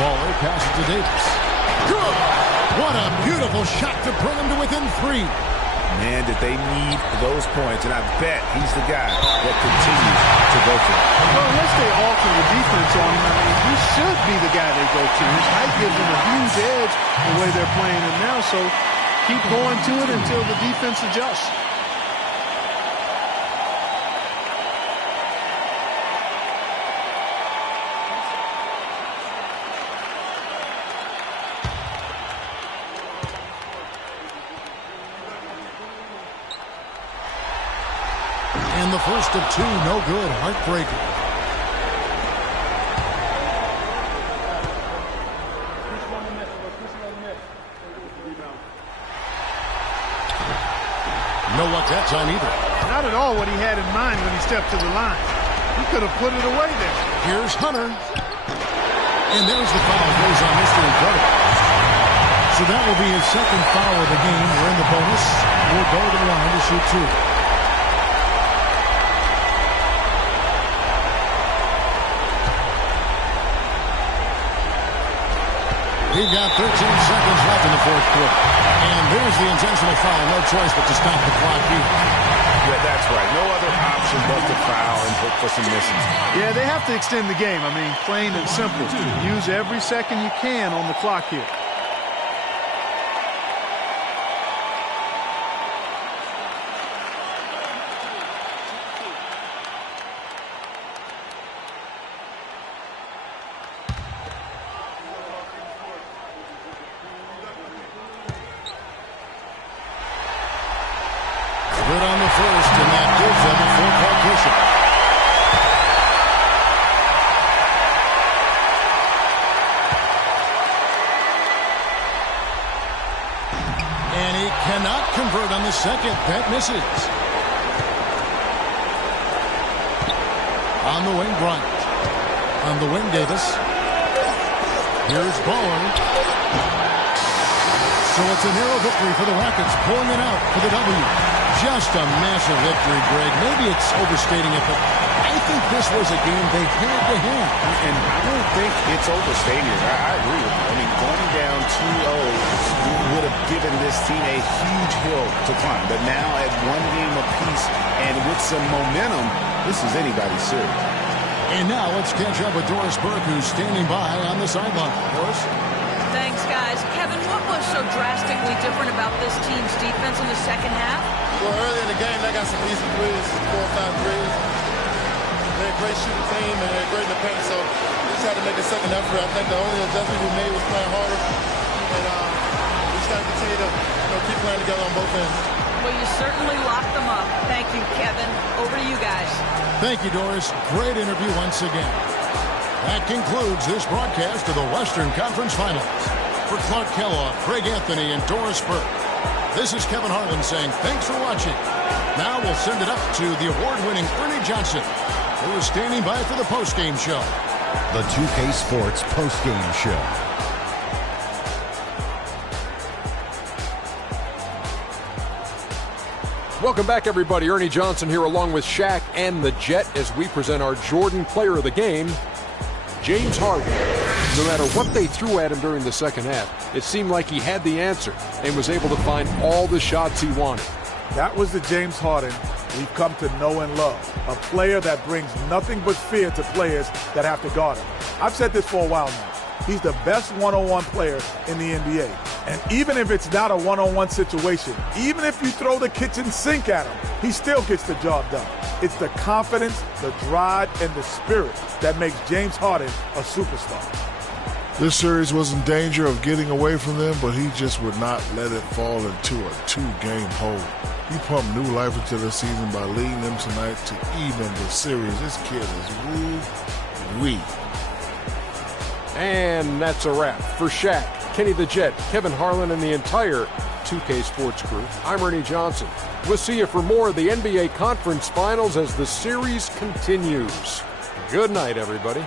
Baller passes to Davis. Good! What a beautiful shot to bring him to within 3. Man, did they need those points, and I bet he's the guy that continues to go for it. Well, unless they alter the defense on him, I mean, he should be the guy they go to. His height gives him a huge edge the way they're playing him now, so keep going to it until the defense adjusts. And the first of 2, no good. Heartbreaker. No attack time either. Not at all what he had in mind when he stepped to the line. He could have put it away there. Here's Hunter. And there's the foul. Goes on Mr. Incredible. So that will be his second foul of the game. We're in the bonus. We'll go to the line to shoot 2. We've got 13 seconds left in the fourth quarter. And there's the intentional foul. No choice but to stop the clock here. Yeah, that's right. No other option but to foul and hope for some misses. Yeah, they have to extend the game. I mean, plain and simple. Use every second you can on the clock here. Good on the first, and that gives them a 4-point cushion. And he cannot convert on the second. That misses. On the wing, Bryant. On the wing, Davis. Here's Baller. So it's a narrow victory for the Rockets, pulling it out for the W. Just a massive victory, Greg. Maybe it's overstating it, but I think this was a game they had to have. And I don't think it's overstating it. I agree with you. I mean, going down 2-0 would have given this team a huge hill to climb. But now at 1 game apiece and with some momentum, this is anybody's series. And now let's catch up with Doris Burke, who's standing by on the sideline. Doris? Thanks, guys. Kevin, what was so drastically different about this team's defense in the second half? Well, early in the game, they got some easy threes, 4 or 5 threes. They're a great shooting team, and they're great in the paint, so we just had to make a second effort. I think the only adjustment we made was playing harder, and we just got to continue to keep playing together on both ends. Well, you certainly locked them up. Thank you, Kevin. Over to you guys. Thank you, Doris. Great interview once again. That concludes this broadcast of the Western Conference Finals. For Clark Kellogg, Craig Anthony, and Doris Burke, this is Kevin Harlan saying thanks for watching. Now we'll send it up to the award-winning Ernie Johnson, who is standing by for the postgame show. The 2K Sports postgame show. Welcome back, everybody. Ernie Johnson here along with Shaq and the Jet as we present our Jordan Player of the Game, James Harden. No matter what they threw at him during the second half, it seemed like he had the answer and was able to find all the shots he wanted. That was the James Harden we've come to know and love. A player that brings nothing but fear to players that have to guard him. I've said this for a while now. He's the best one-on-one player in the NBA. And even if it's not a one-on-one situation, even if you throw the kitchen sink at him, he still gets the job done. It's the confidence, the drive, and the spirit that makes James Harden a superstar. This series was in danger of getting away from them, but he just would not let it fall into a 2-game hole. He pumped new life into the season by leading them tonight to even the series. This kid is woo-wee. And that's a wrap. For Shaq, Kenny the Jet, Kevin Harlan, and the entire 2K Sports crew, I'm Ernie Johnson. We'll see you for more of the NBA Conference Finals as the series continues. Good night, everybody.